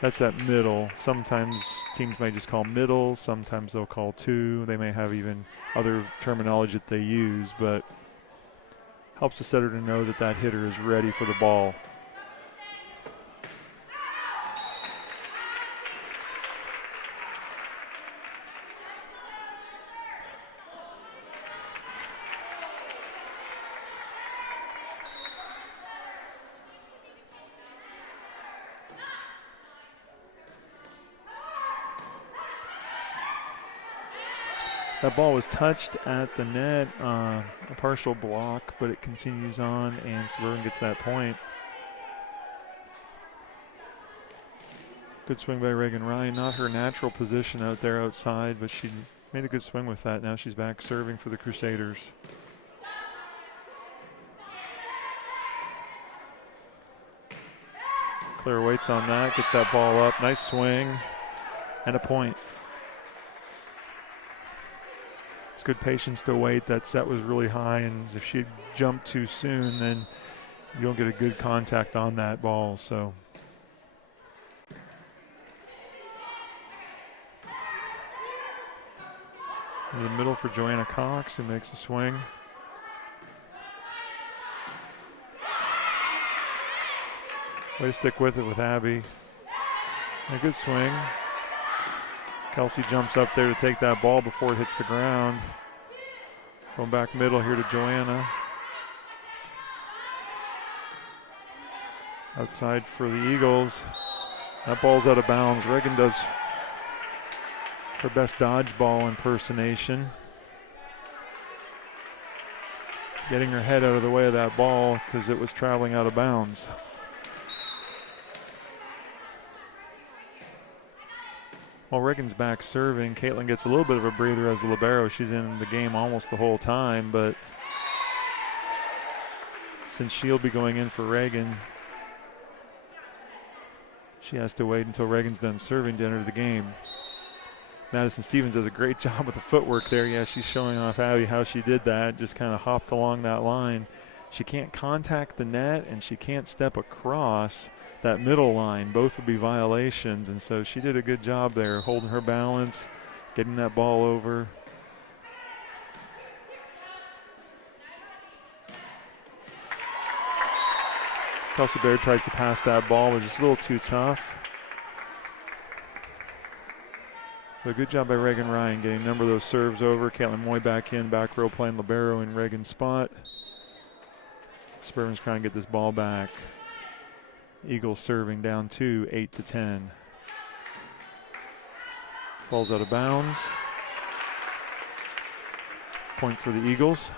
That's that middle. Sometimes teams might just call middle. Sometimes they'll call 2. They may have even other terminology that they use, but helps the setter to know that that hitter is ready for the ball. That ball was touched at the net, a partial block, but it continues on, and Suburban gets that point. Good swing by Reagan Ryan. Not her natural position out there outside, but she made a good swing with that. Now she's back serving for the Crusaders. Claire waits on that, gets that ball up. Nice swing and a point. It's good patience to wait. That set was really high, and if she jumped too soon, then you don't get a good contact on that ball. So in the middle for Joanna Cox, who makes a swing. Way to stick with it with Abby. A good swing. Kelsey jumps up there to take that ball before it hits the ground. Going back middle here to Joanna. Outside for the Eagles. That ball's out of bounds. Reagan does her best dodgeball impersonation. Getting her head out of the way of that ball because it was traveling out of bounds. While Reagan's back serving, Caitlin gets a little bit of a breather as a libero. She's in the game almost the whole time, but since she'll be going in for Reagan, she has to wait until Reagan's done serving to enter the game. Madison Stevens does a great job with the footwork there. Yeah, she's showing off Abby how she did that, just kind of hopped along that line. She can't contact the net and she can't step across that middle line. Both would be violations, and so she did a good job there, holding her balance, getting that ball over. Kelsey Baird tries to pass that ball, but just a little too tough. But a good job by Reagan Ryan getting a number of those serves over. Caitlin Moy back in, back row playing libero in Reagan's spot. Suburban's trying to get this ball back. Eagles serving down 2, 8-10. Ball's out of bounds. Point for the Eagles.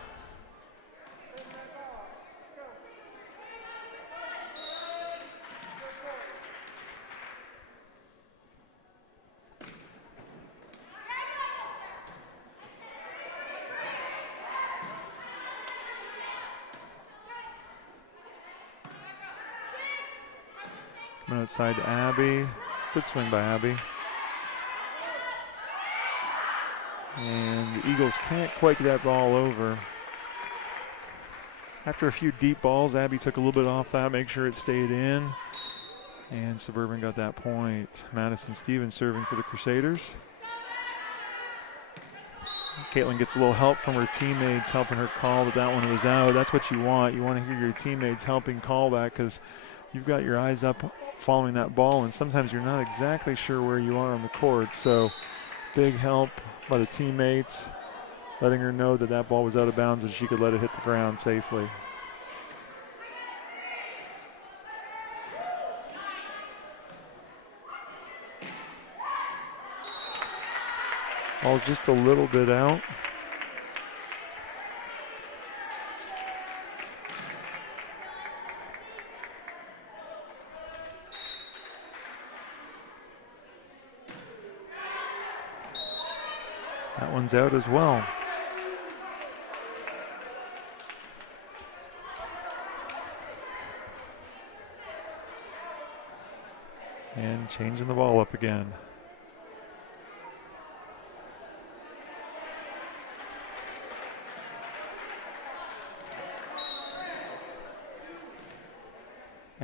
Coming outside to Abby. Good swing by Abby. And the Eagles can't quite get that ball over. After a few deep balls, Abby took a little bit off that, make sure it stayed in. And Suburban got that point. Madison Stevens serving for the Crusaders. Caitlin gets a little help from her teammates helping her call that one was out. That's what you want. You want to hear your teammates helping call that because you've got your eyes up following that ball, and sometimes you're not exactly sure where you are on the court. So big help by the teammates, letting her know that that ball was out of bounds and she could let it hit the ground safely. Ball just a little bit out. That one's out as well. And changing the ball up again.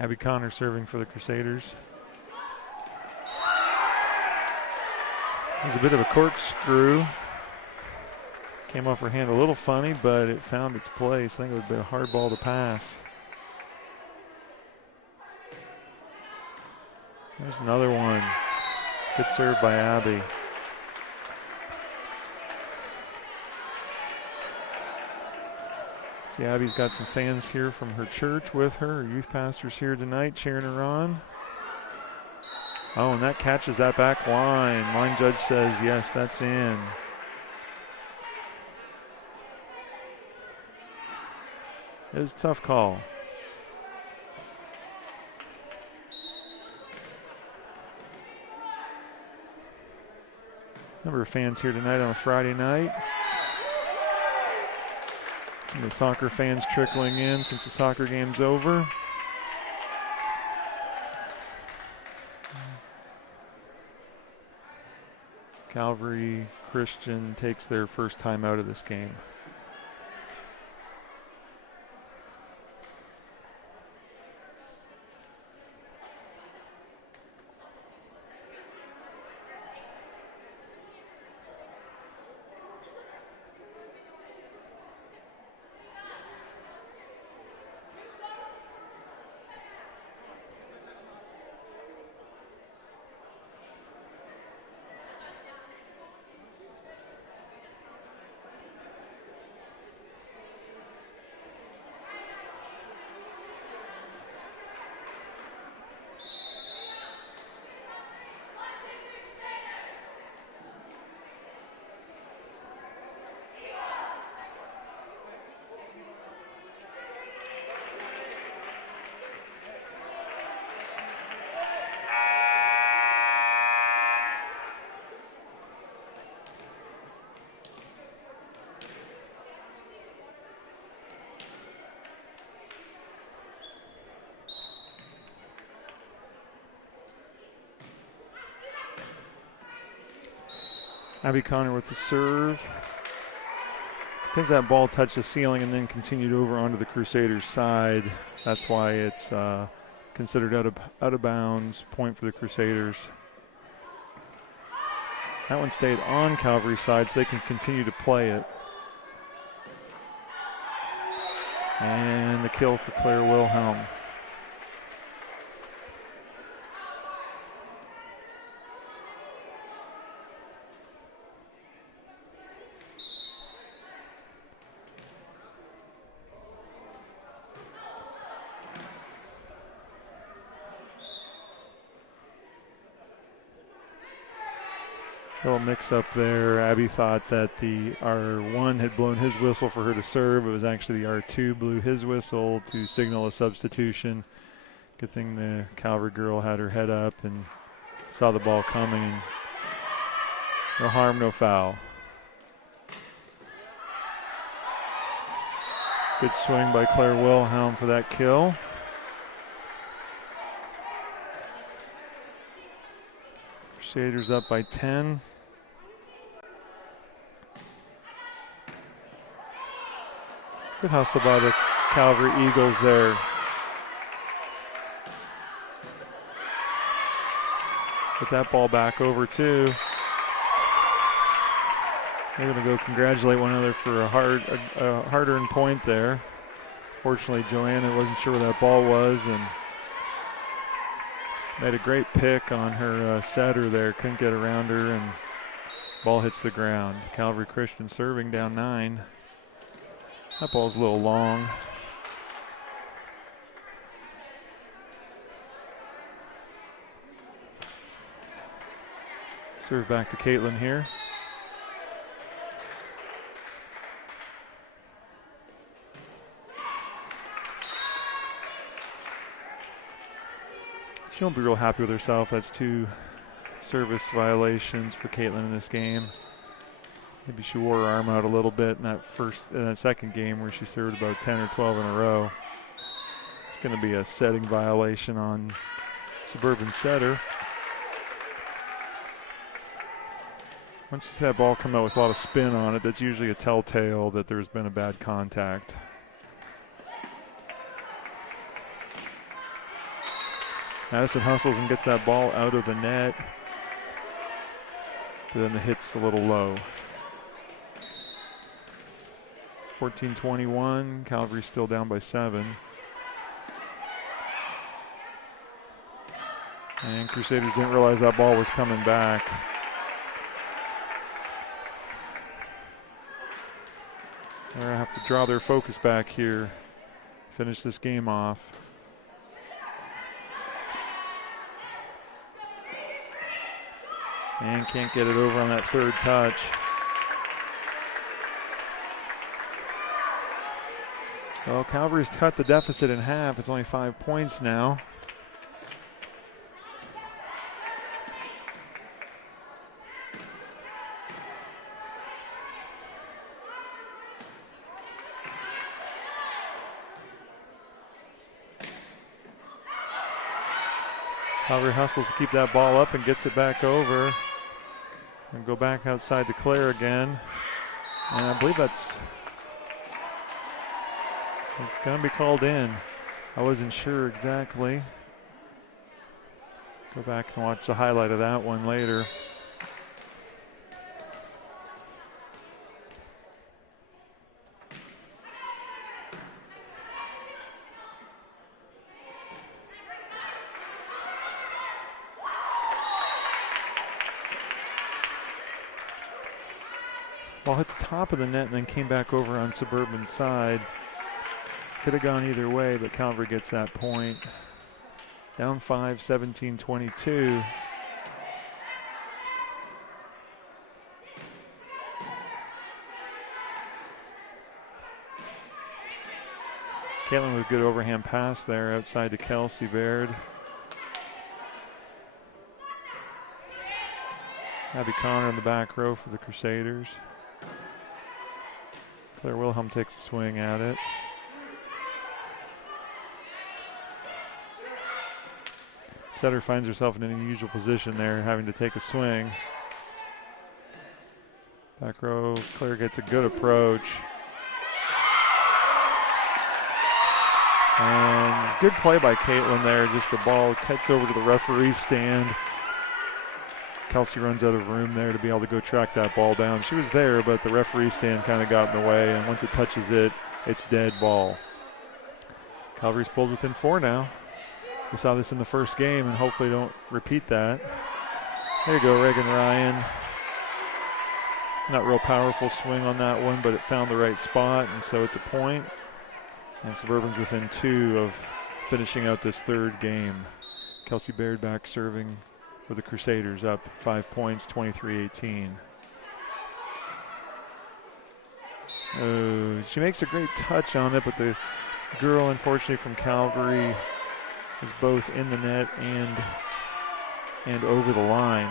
Abby Connor serving for the Crusaders. It was a bit of a corkscrew. Came off her hand a little funny, but it found its place. I think it would have been a hard ball to pass. There's another one. Good serve by Abby. See, Abby's got some fans here from her church with her. Her youth pastor's here tonight cheering her on. Oh, and that catches that back line. Line judge says, yes, that's in. It was a tough call. Number of fans here tonight on a Friday night. Some of the soccer fans trickling in since the soccer game's over. Calvary Christian takes their first time out of this game. Abby Connor with the serve. Because that ball touched the ceiling and then continued over onto the Crusaders' side, that's why it's considered out of bounds, point for the Crusaders. That one stayed on Calvary's side, so they can continue to play it. And the kill for Claire Wilhelm. Little mix up there. Abby thought that the R1 had blown his whistle for her to serve. It was actually the R2 blew his whistle to signal a substitution. Good thing the Calvary girl had her head up and saw the ball coming. No harm, no foul. Good swing by Claire Wilhelm for that kill. Crusaders up by 10. Good hustle by the Calvary Eagles there. Put that ball back over too. They're going to go congratulate one another for a hard-earned point there. Fortunately, Joanna wasn't sure where that ball was and made a great pick on her setter there. Couldn't get around her and ball hits the ground. Calvary Christian serving down 9. That ball's a little long. Serve back to Caitlin here. She won't be real happy with herself. That's 2 service violations for Caitlin in this game. Maybe she wore her arm out a little bit in that second game where she served about 10 or 12 in a row. It's going to be a setting violation on Suburban setter. Once you see that ball come out with a lot of spin on it, that's usually a telltale that there's been a bad contact. Madison hustles and gets that ball out of the net. But then the hit's a little low. 14-21, Calvary still down by 7. And Crusaders didn't realize that ball was coming back. They're going to have to draw their focus back here, finish this game off. And can't get it over on that third touch. Well, Calvary's cut the deficit in half. It's only 5 points now. Calvary hustles to keep that ball up and gets it back over. And go back outside to Claire again. And I believe it's going to be called in. I wasn't sure exactly. Go back and watch the highlight of that one later. Ball hit the top of the net and then came back over on Suburban's side. Could have gone either way, but Calvary gets that point. Down 5, 17-22. Caitlin with a good overhand pass there outside to Kelsey Baird. Abby Connor in the back row for the Crusaders. Claire Wilhelm takes a swing at it. Setter finds herself in an unusual position there, having to take a swing. Back row, Claire gets a good approach. And good play by Caitlin there. Just the ball cuts over to the referee's stand. Kelsey runs out of room there to be able to go track that ball down. She was there, but the referee stand kind of got in the way, and once it touches it, it's dead ball. Calvary's pulled within 4 now. We saw this in the first game, and hopefully don't repeat that. There you go, Reagan Ryan. Not real powerful swing on that one, but it found the right spot, and so it's a point. And Suburban's within 2 of finishing out this third game. Kelsey Baird back serving for the Crusaders, up 5 points, 23-18. Oh, she makes a great touch on it, but the girl, unfortunately, from Calvary is both in the net and over the line.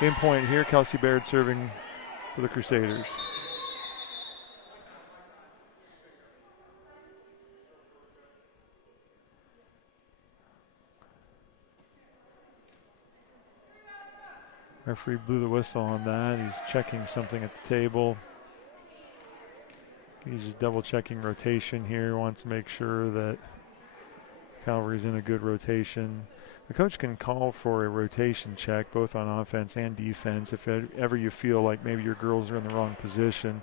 Game point here, Kelsey Baird serving for the Crusaders. Referee blew the whistle on that. He's checking something at the table. He's just double checking rotation here. Wants to make sure that Calvary's in a good rotation. The coach can call for a rotation check both on offense and defense if ever you feel like maybe your girls are in the wrong position,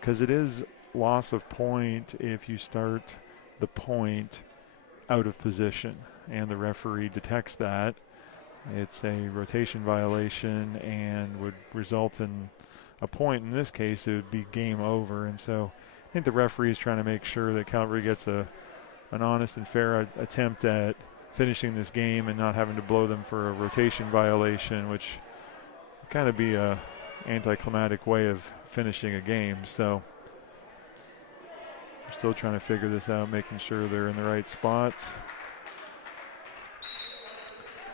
because it is loss of point if you start the point out of position and the referee detects that. It's a rotation violation and would result in a point. In this case, it would be game over. And so I think the referee is trying to make sure that Calvary gets an honest and fair attempt at finishing this game and not having to blow them for a rotation violation, which would kind of be a anticlimactic way of finishing a game. So we're still trying to figure this out, making sure they're in the right spots.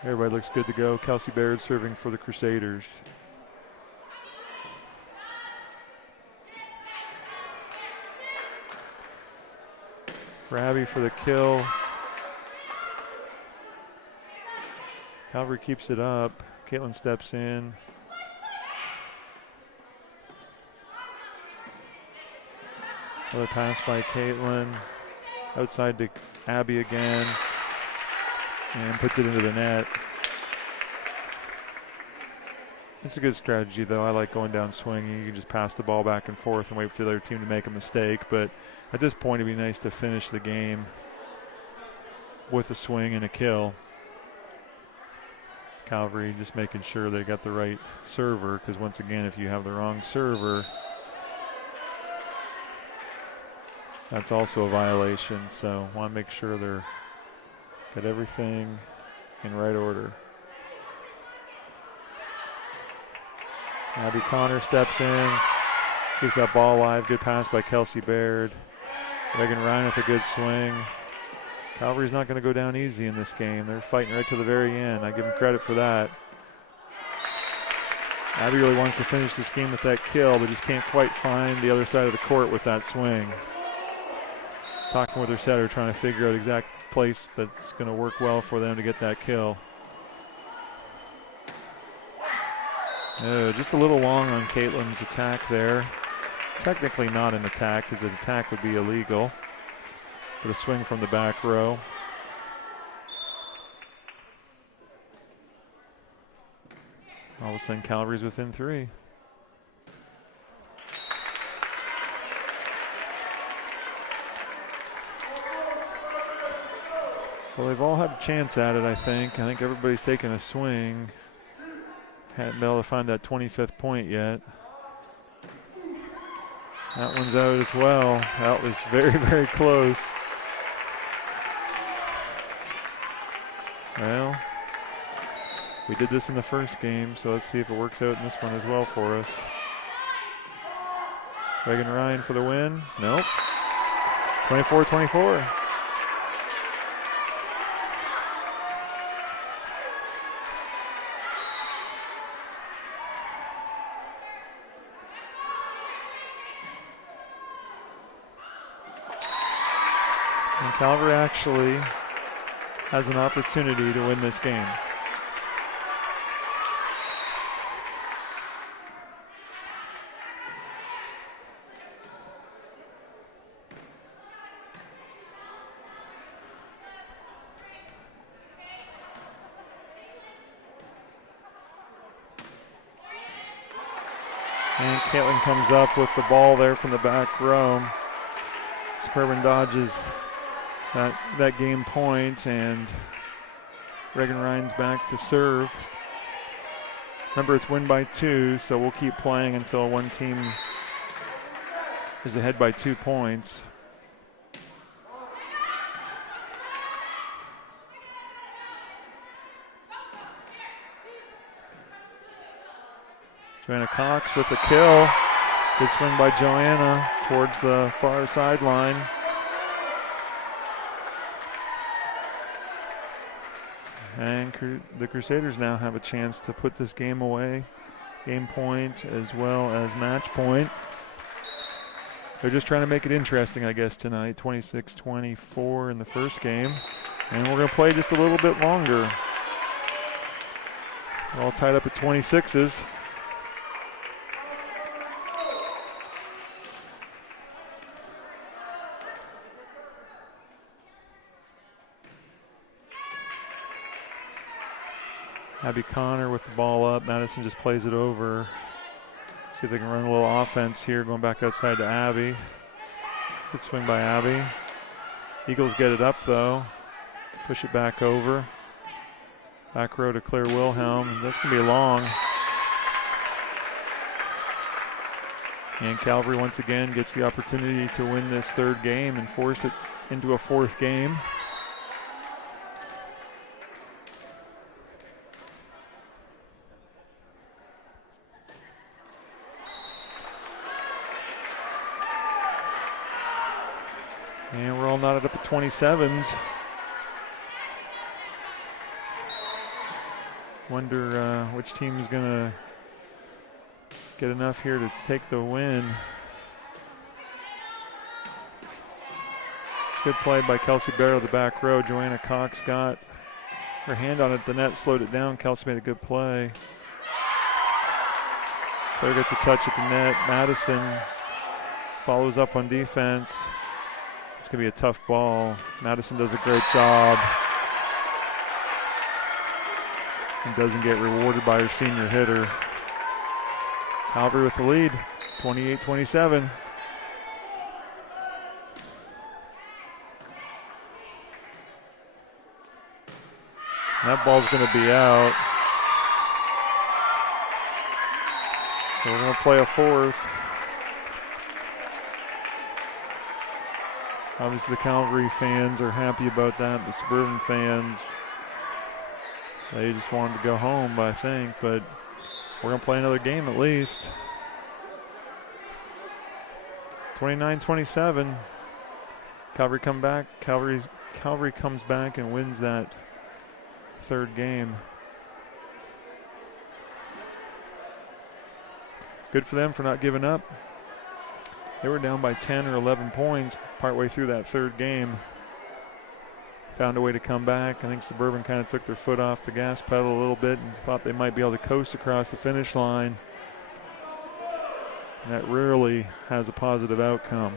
Everybody looks good to go. Kelsey Baird serving for the Crusaders. For Abby for the kill. Calvary keeps it up. Caitlin steps in. Another pass by Caitlin. Outside to Abby again. and puts it into the net. It's a good strategy, though. I like going down swinging. You can just pass the ball back and forth and wait for the other team to make a mistake. But at this point, it'd be nice to finish the game with a swing and a kill. Calvary just making sure they got the right server, because once again, if you have the wrong server, that's also a violation. So want to make sure they're got everything in right order. Abby Connor steps in, keeps that ball alive. Good pass by Kelsey Baird. Reagan Ryan with a good swing. Calvary's not going to go down easy in this game. They're fighting right to the very end. I give them credit for that. Abby really wants to finish this game with that kill, but just can't quite find the other side of the court with that swing. Just talking with her setter, trying to figure out exact place that's going to work well for them to get that kill. Just a little long on Caitlin's attack there. Technically not an attack, because an attack would be illegal. But a swing from the back row. All of a sudden, Calvary's within 3. Well, they've all had a chance at it, I think. I think everybody's taken a swing. Hadn't been able to find that 25th point yet. That one's out as well. That was very, very close. Well, we did this in the first game, so let's see if it works out in this one as well for us. Reagan Ryan for the win. Nope. 24-24. And Calvary actually has an opportunity to win this game. And Caitlin comes up with the ball there from the back row. Suburban dodges that game point, and Reagan Ryan's back to serve. Remember, it's win by 2, so we'll keep playing until one team is ahead by 2 points. Joanna Cox with the kill. Good swing by Joanna towards the far sideline. And the Crusaders now have a chance to put this game away. Game point as well as match point. They're just trying to make it interesting, I guess, tonight. 26-24 in the first game. And we're going to play just a little bit longer. We're all tied up at 26s. Abby Connor with the ball up. Madison just plays it over. See if they can run a little offense here. Going back outside to Abby. Good swing by Abby. Eagles get it up though. Push it back over. Back row to Claire Wilhelm. This can be long. And Calvary once again gets the opportunity to win this third game and force it into a fourth game. And we're all knotted up at 27s. Wonder which team is going to get enough here to take the win. It's good play by Kelsey Barrow, the back row. Joanna Cox got her hand on it. The net slowed it down. Kelsey made a good play. Claire gets a touch at the net. Madison follows up on defense. It's going to be a tough ball. Madison does a great job. and doesn't get rewarded by her senior hitter. Calvary with the lead, 28-27. That ball's going to be out. So we're going to play a fourth. Obviously the Calvary fans are happy about that. The Suburban fans, they just wanted to go home, I think, but we're going to play another game at least. 29-27. Calvary come back. Calvary comes back and wins that third game. Good for them for not giving up. They were down by 10 or 11 points partway through that third game. Found a way to come back. I think Suburban kind of took their foot off the gas pedal a little bit and thought they might be able to coast across the finish line. And that rarely has a positive outcome.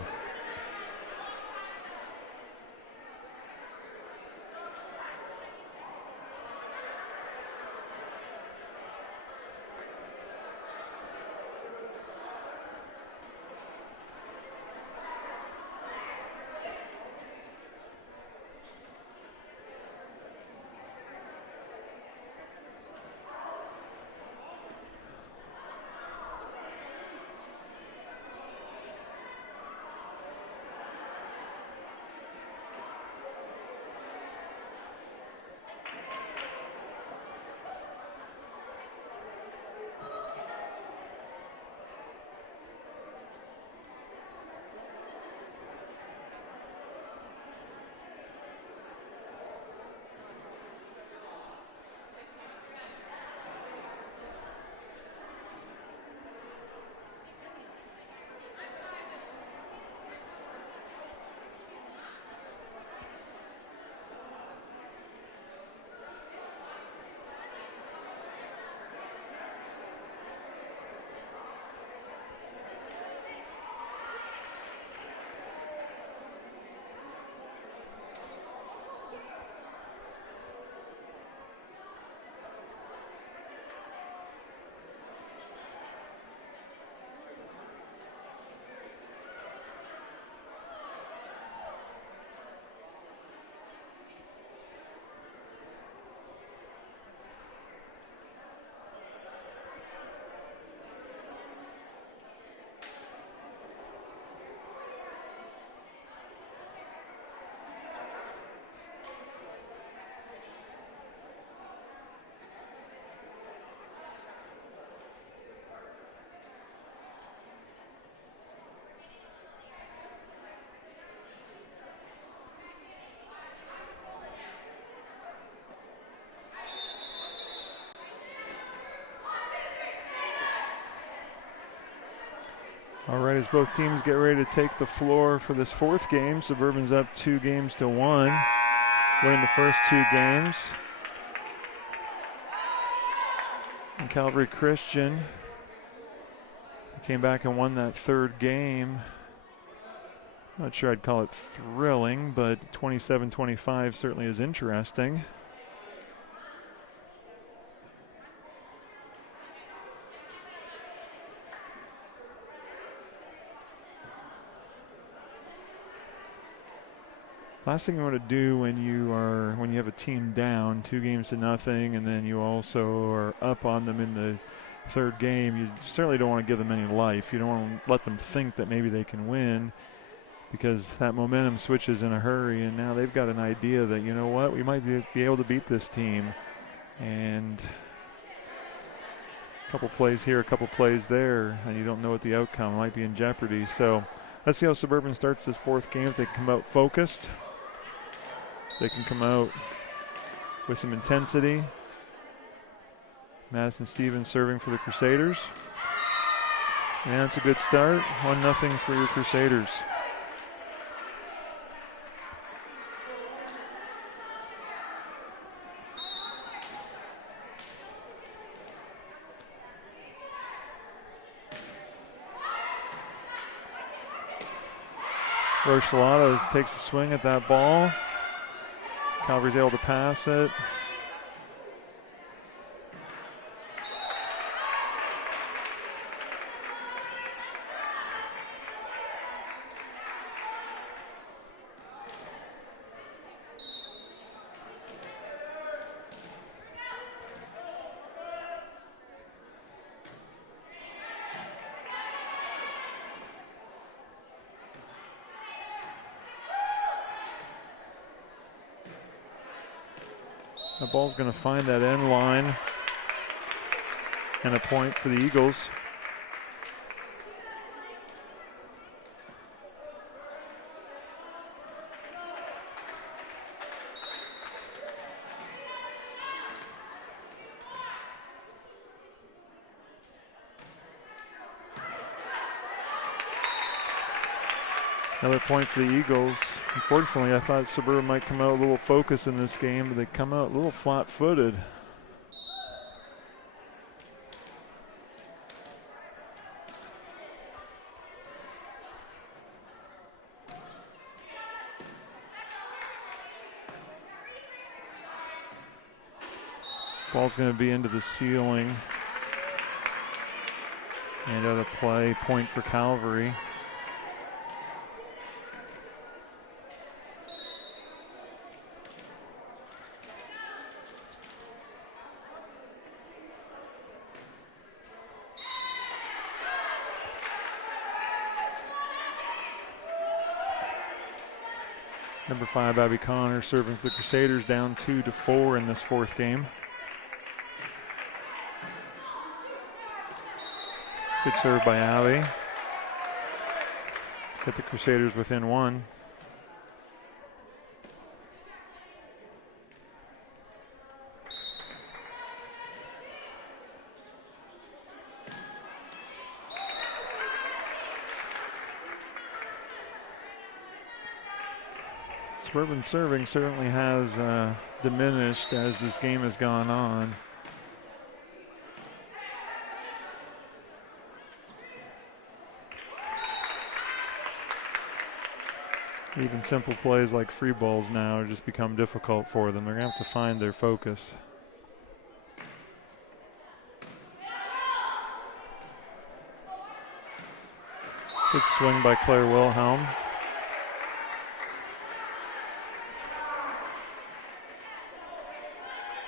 All right, as both teams get ready to take the floor for this fourth game, Suburban's up 2-1, winning the first two games. And Calvary Christian came back and won that third game. Not sure I'd call it thrilling, but 27-25 certainly is interesting. Last thing you want to do when you have a team down 2-0, and then you also are up on them in the third game, you certainly don't want to give them any life. You don't want to let them think that maybe they can win, because that momentum switches in a hurry, and now they've got an idea that, you know what, we might be able to beat this team. And a couple plays here, a couple plays there, and you don't know what the outcome might be in jeopardy. So let's see how Suburban starts this fourth game. If they come out focused, they can come out with some intensity. Madison Stevens serving for the Crusaders. And it's a good start. 1-0 for your Crusaders. Rochelotto takes a swing at that ball. Calvary's able to pass it. The ball's going to find that end line. And a point for the Eagles. Another point for the Eagles. Unfortunately, I thought Suburban might come out a little focused in this game, but they come out a little flat-footed. Ball's going to be into the ceiling. And out of play, point for Calvary. Number 5, Abby Connor, serving for the Crusaders, down 2-4 in this fourth game. Good serve by Abby. Get the Crusaders within 1. Suburban serving certainly has diminished as this game has gone on. Even simple plays like free balls now just become difficult for them. They're going to have to find their focus. Good swing by Claire Wilhelm.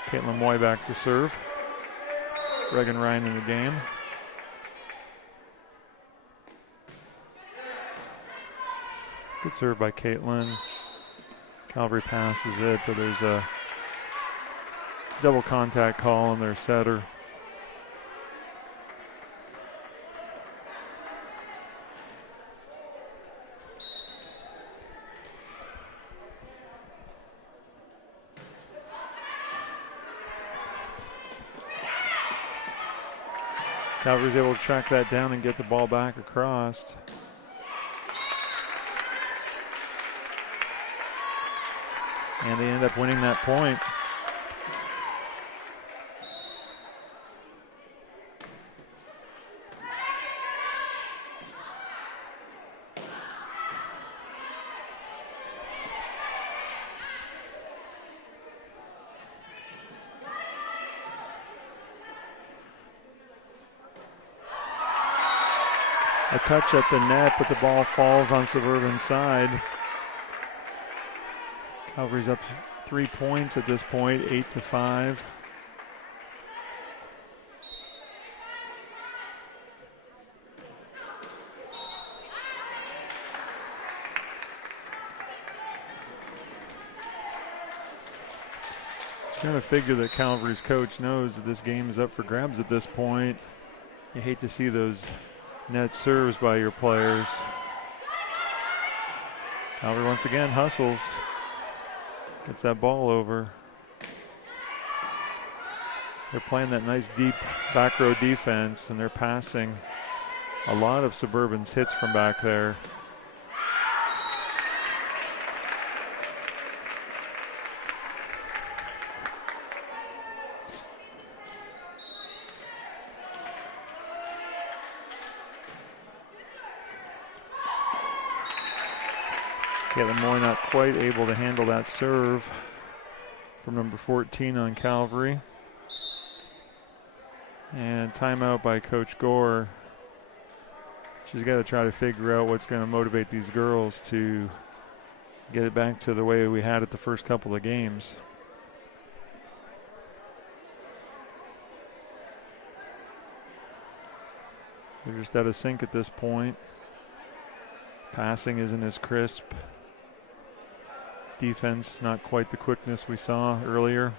Caitlin Moy back to serve. Reagan Ryan in the game. Good serve by Caitlin. Calvary passes it, but there's a double contact call on their setter. Calvary's able to track that down and get the ball back across. And they end up winning that point. A touch at the net, but the ball falls on Suburban's side. Calvary's up 3 points at this point, 8-5. Kind of figure that Calvary's coach knows that this game is up for grabs at this point. You hate to see those net serves by your players. Calvary once again hustles. Gets that ball over. They're playing that nice deep back row defense, and they're passing a lot of Suburban's hits from back there. Caitlin Moy not quite able to handle that serve from number 14 on Calvary. And timeout by Coach Gore. She's got to try to figure out what's going to motivate these girls to get it back to the way we had it the first couple of games. They're just out of sync at this point. Passing isn't as crisp. Defense, not quite the quickness we saw earlier.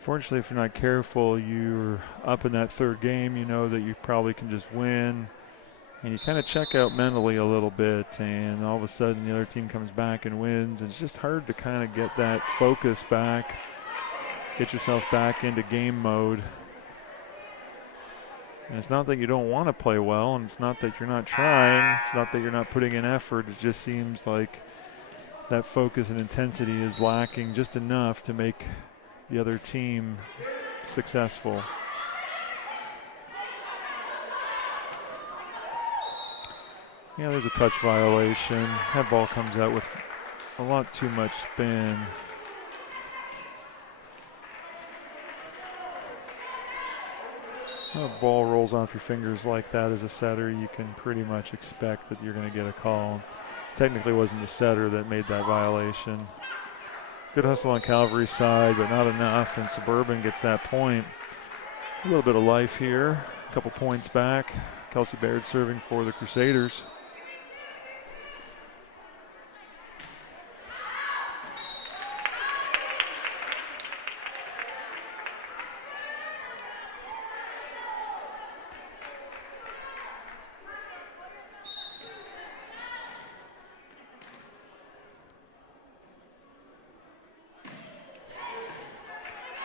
Unfortunately, if you're not careful, you're up in that third game. You know that you probably can just win. And you kind of check out mentally a little bit, and all of a sudden the other team comes back and wins. And it's just hard to kind of get that focus back, get yourself back into game mode. And it's not that you don't want to play well, and it's not that you're not trying. It's not that you're not putting in effort. It just seems like that focus and intensity is lacking just enough to make the other team successful. Yeah, there's a touch violation. That ball comes out with a lot too much spin. When a ball rolls off your fingers like that as a setter, you can pretty much expect that you're going to get a call. Technically, it wasn't the setter that made that violation. Good hustle on Calvary's side, but not enough, and Suburban gets that point. A little bit of life here. A couple points back. Kelsey Baird serving for the Crusaders.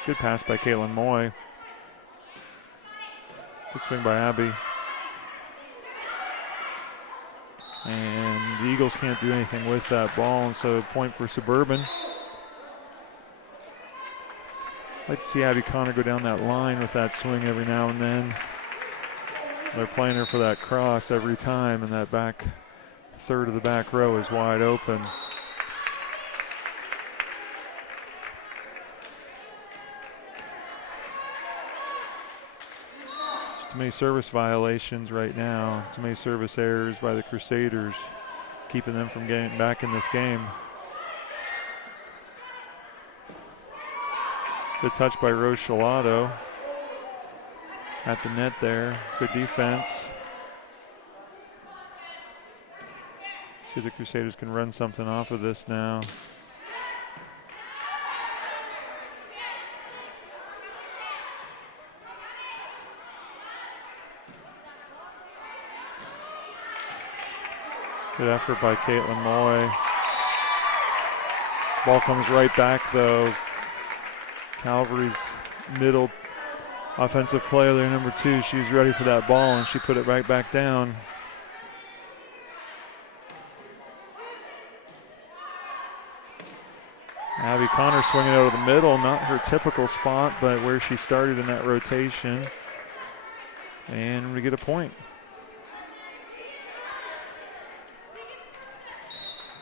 Good pass by Caitlin Moy. Good swing by Abby. And the Eagles can't do anything with that ball, and so point for Suburban. I'd like to see Abby Connor go down that line with that swing every now and then. They're playing her for that cross every time, and that back third of the back row is wide open. Too many service violations right now. Too many service errors by the Crusaders, keeping them from getting back in this game. Good touch by Rose Shalado at the net there. Good defense. See if the Crusaders can run something off of this now. Good effort by Caitlin Moy. Ball comes right back though. Calvary's middle offensive player there, number 2. She was ready for that ball and she put it right back down. Abby Connor swinging out of the middle, not her typical spot, but where she started in that rotation. And we get a point.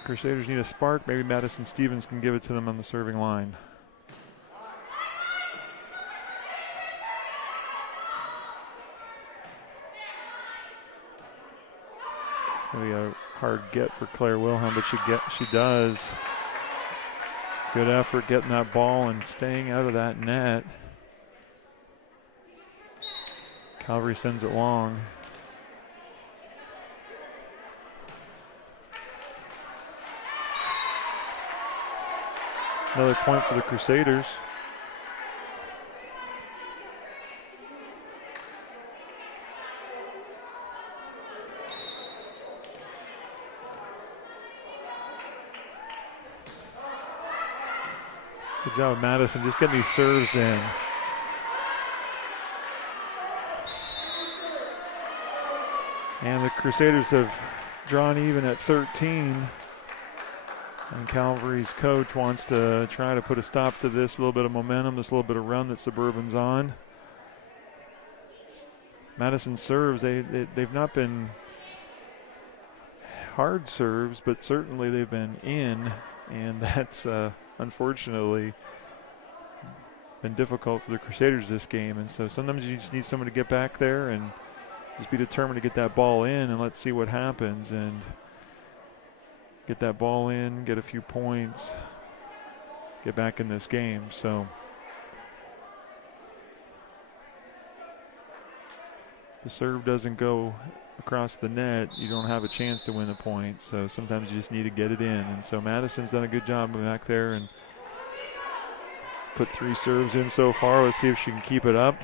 Crusaders need a spark. Maybe Madison Stevens can give it to them on the serving line. It's going to be a hard get for Claire Wilhelm, but she does. Good effort getting that ball and staying out of that net. Calvary sends it long. Another point for the Crusaders. Good job, Madison, just getting these serves in. And the Crusaders have drawn even at 13. And Calvary's coach wants to try to put a stop to this little bit of momentum, this little bit of run that Suburban's on. Madison serves, they've not been hard serves, but certainly they've been in, and that's unfortunately been difficult for the Crusaders this game. And so sometimes you just need someone to get back there and just be determined to get that ball in, and let's see what happens. And get that ball in, get a few points, get back in this game. So the serve doesn't go across the net, you don't have a chance to win a point. So sometimes you just need to get it in. And so Madison's done a good job back there and put 3 serves in so far. Let's see if she can keep it up.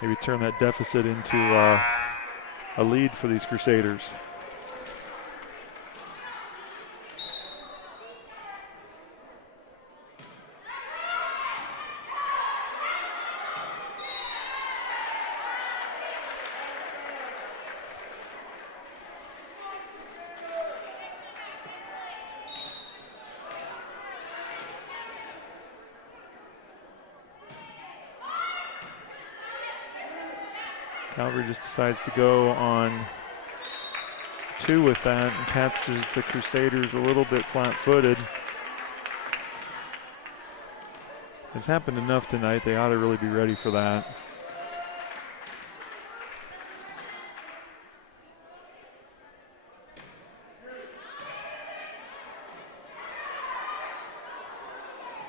Maybe turn that deficit into a lead for these Crusaders. Calvary just decides to go on 2 with that and catches the Crusaders a little bit flat-footed. It's happened enough tonight. They ought to really be ready for that.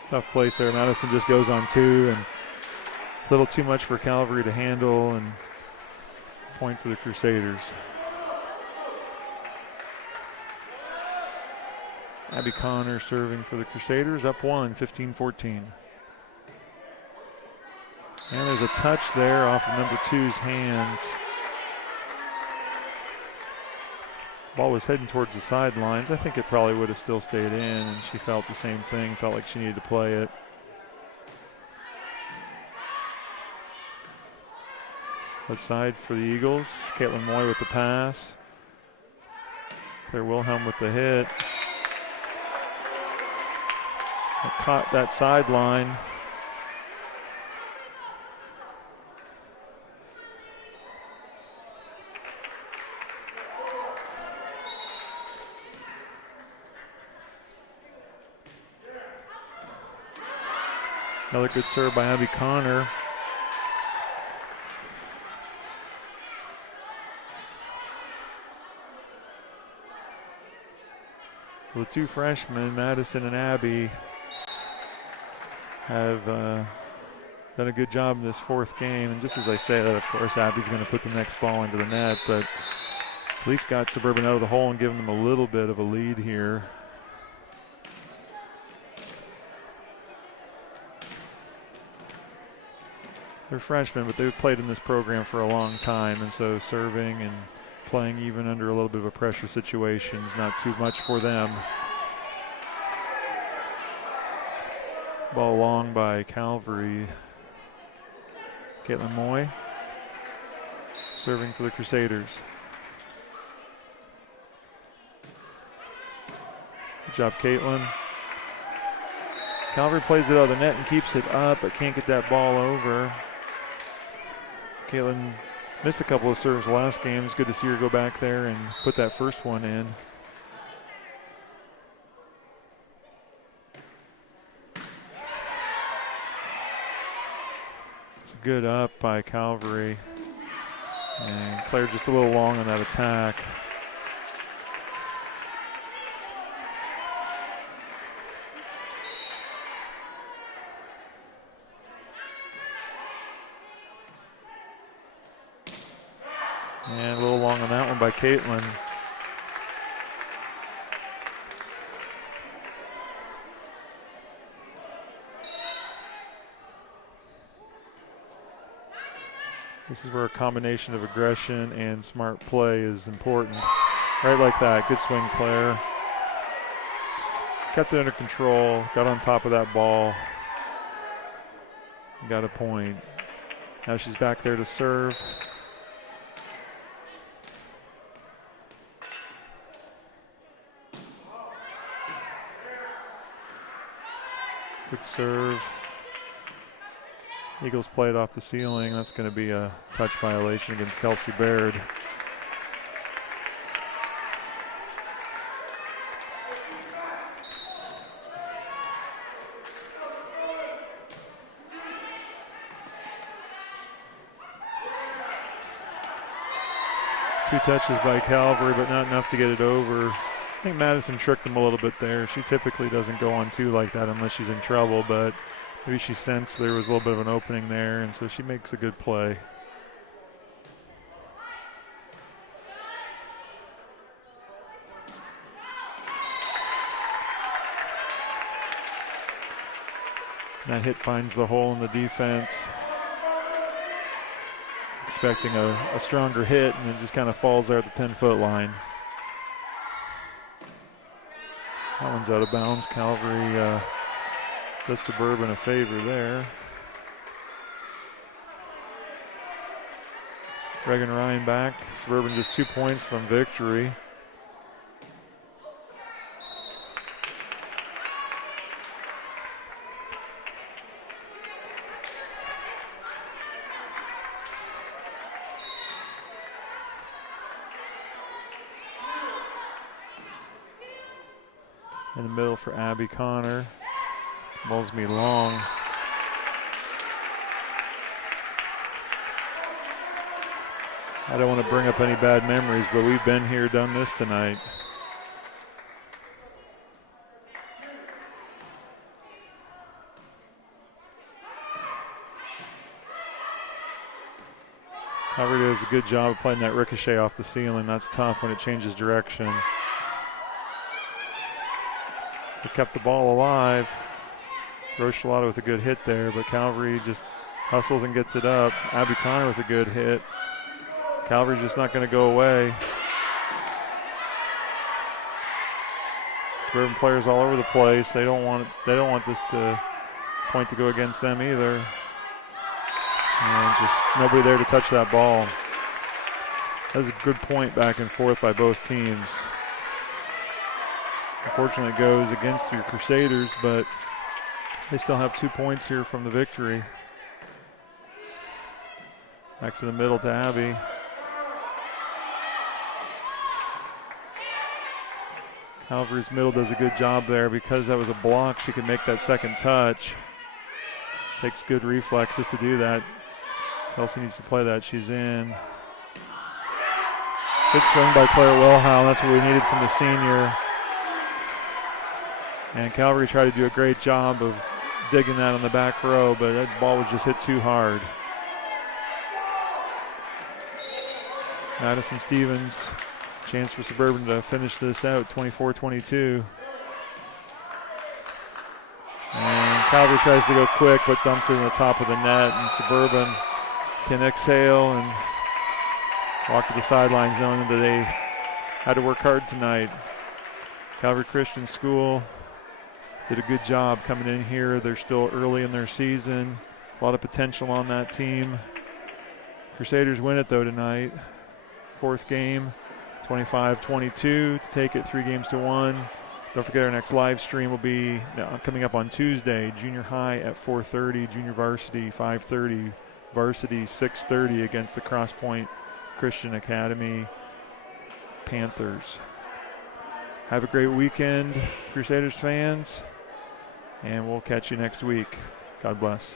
Tough place there. Madison just goes on 2 and a little too much for Calvary to handle, and point for the Crusaders. Abby Connor serving for the Crusaders, up 1, 15-14. And there's a touch there off of number 2's hands. Ball was heading towards the sidelines. I think it probably would have still stayed in, and she felt the same thing, felt like she needed to play it. Outside for the Eagles. Caitlin Moy with the pass. Claire Wilhelm with the hit. Caught that sideline. Another good serve by Abby Connor. The 2 freshmen, Madison and Abby, have done a good job in this 4th game. And just as I say that, of course, Abby's going to put the next ball into the net, but at least got Suburban out of the hole and given them a little bit of a lead here. They're freshmen, but they've played in this program for a long time, and so serving and playing even under a little bit of a pressure situation is not too much for them. Ball long by Calvary. Caitlin Moy serving for the Crusaders. Good job, Caitlin. Calvary plays it out of the net and keeps it up, but can't get that ball over. Caitlin missed a couple of serves last game. It's good to see her go back there and put that first one in. It's a good up by Calvary. And Claire just a little long on that attack. And a little long on that one by Caitlin. This is where a combination of aggression and smart play is important. Right like that, good swing, Claire. Kept it under control, got on top of that ball. Got a point. Now she's back there to serve. Good serve. Eagles play it off the ceiling. That's going to be a touch violation against Kelsey Baird. Two touches by Calvary, but not enough to get it over. I think Madison tricked them a little bit there. She typically doesn't go on 2 like that unless she's in trouble, but maybe she sensed there was a little bit of an opening there, and so she makes a good play. That hit finds the hole in the defense. Expecting a stronger hit, and it just kind of falls there at the 10-foot line. That one's out of bounds. Calvary does Suburban a favor there. Reagan Ryan back. Suburban just 2 points from victory. In the middle for Abby Connor. This ball's gonna be long. I don't want to bring up any bad memories, but we've been here, done this tonight. Calvary does a good job of playing that ricochet off the ceiling. That's tough when it changes direction. They kept the ball alive. Rochelata with a good hit there, but Calvary just hustles and gets it up. Abby Connor with a good hit. Calvary's just not going to go away. Suburban players all over the place. They don't want this point to go against them either. And just nobody there to touch that ball. That was a good point back and forth by both teams. Unfortunately, it goes against your Crusaders, but they still have 2 points here from the victory. Back to the middle to Abby. Calvary's middle does a good job there. Because that was a block, she can make that second touch. Takes good reflexes to do that. Kelsey needs to play that. She's in. Good swing by Claire Wilhow. That's what we needed from the senior. And Calvary tried to do a great job of digging that on the back row, but that ball was just hit too hard. Madison Stevens, chance for Suburban to finish this out, 24-22. And Calvary tries to go quick, but dumps it in the top of the net, and Suburban can exhale and walk to the sidelines knowing that they had to work hard tonight. Calvary Christian School did a good job coming in here. They're still early in their season. A lot of potential on that team. Crusaders win it though tonight. Fourth game, 25-22 to take it 3-1. Don't forget our next live stream will be coming up on Tuesday. Junior high at 4:30, junior varsity 5:30, varsity 6:30 against the Cross Point Christian Academy Panthers. Have a great weekend, Crusaders fans, and we'll catch you next week. God bless.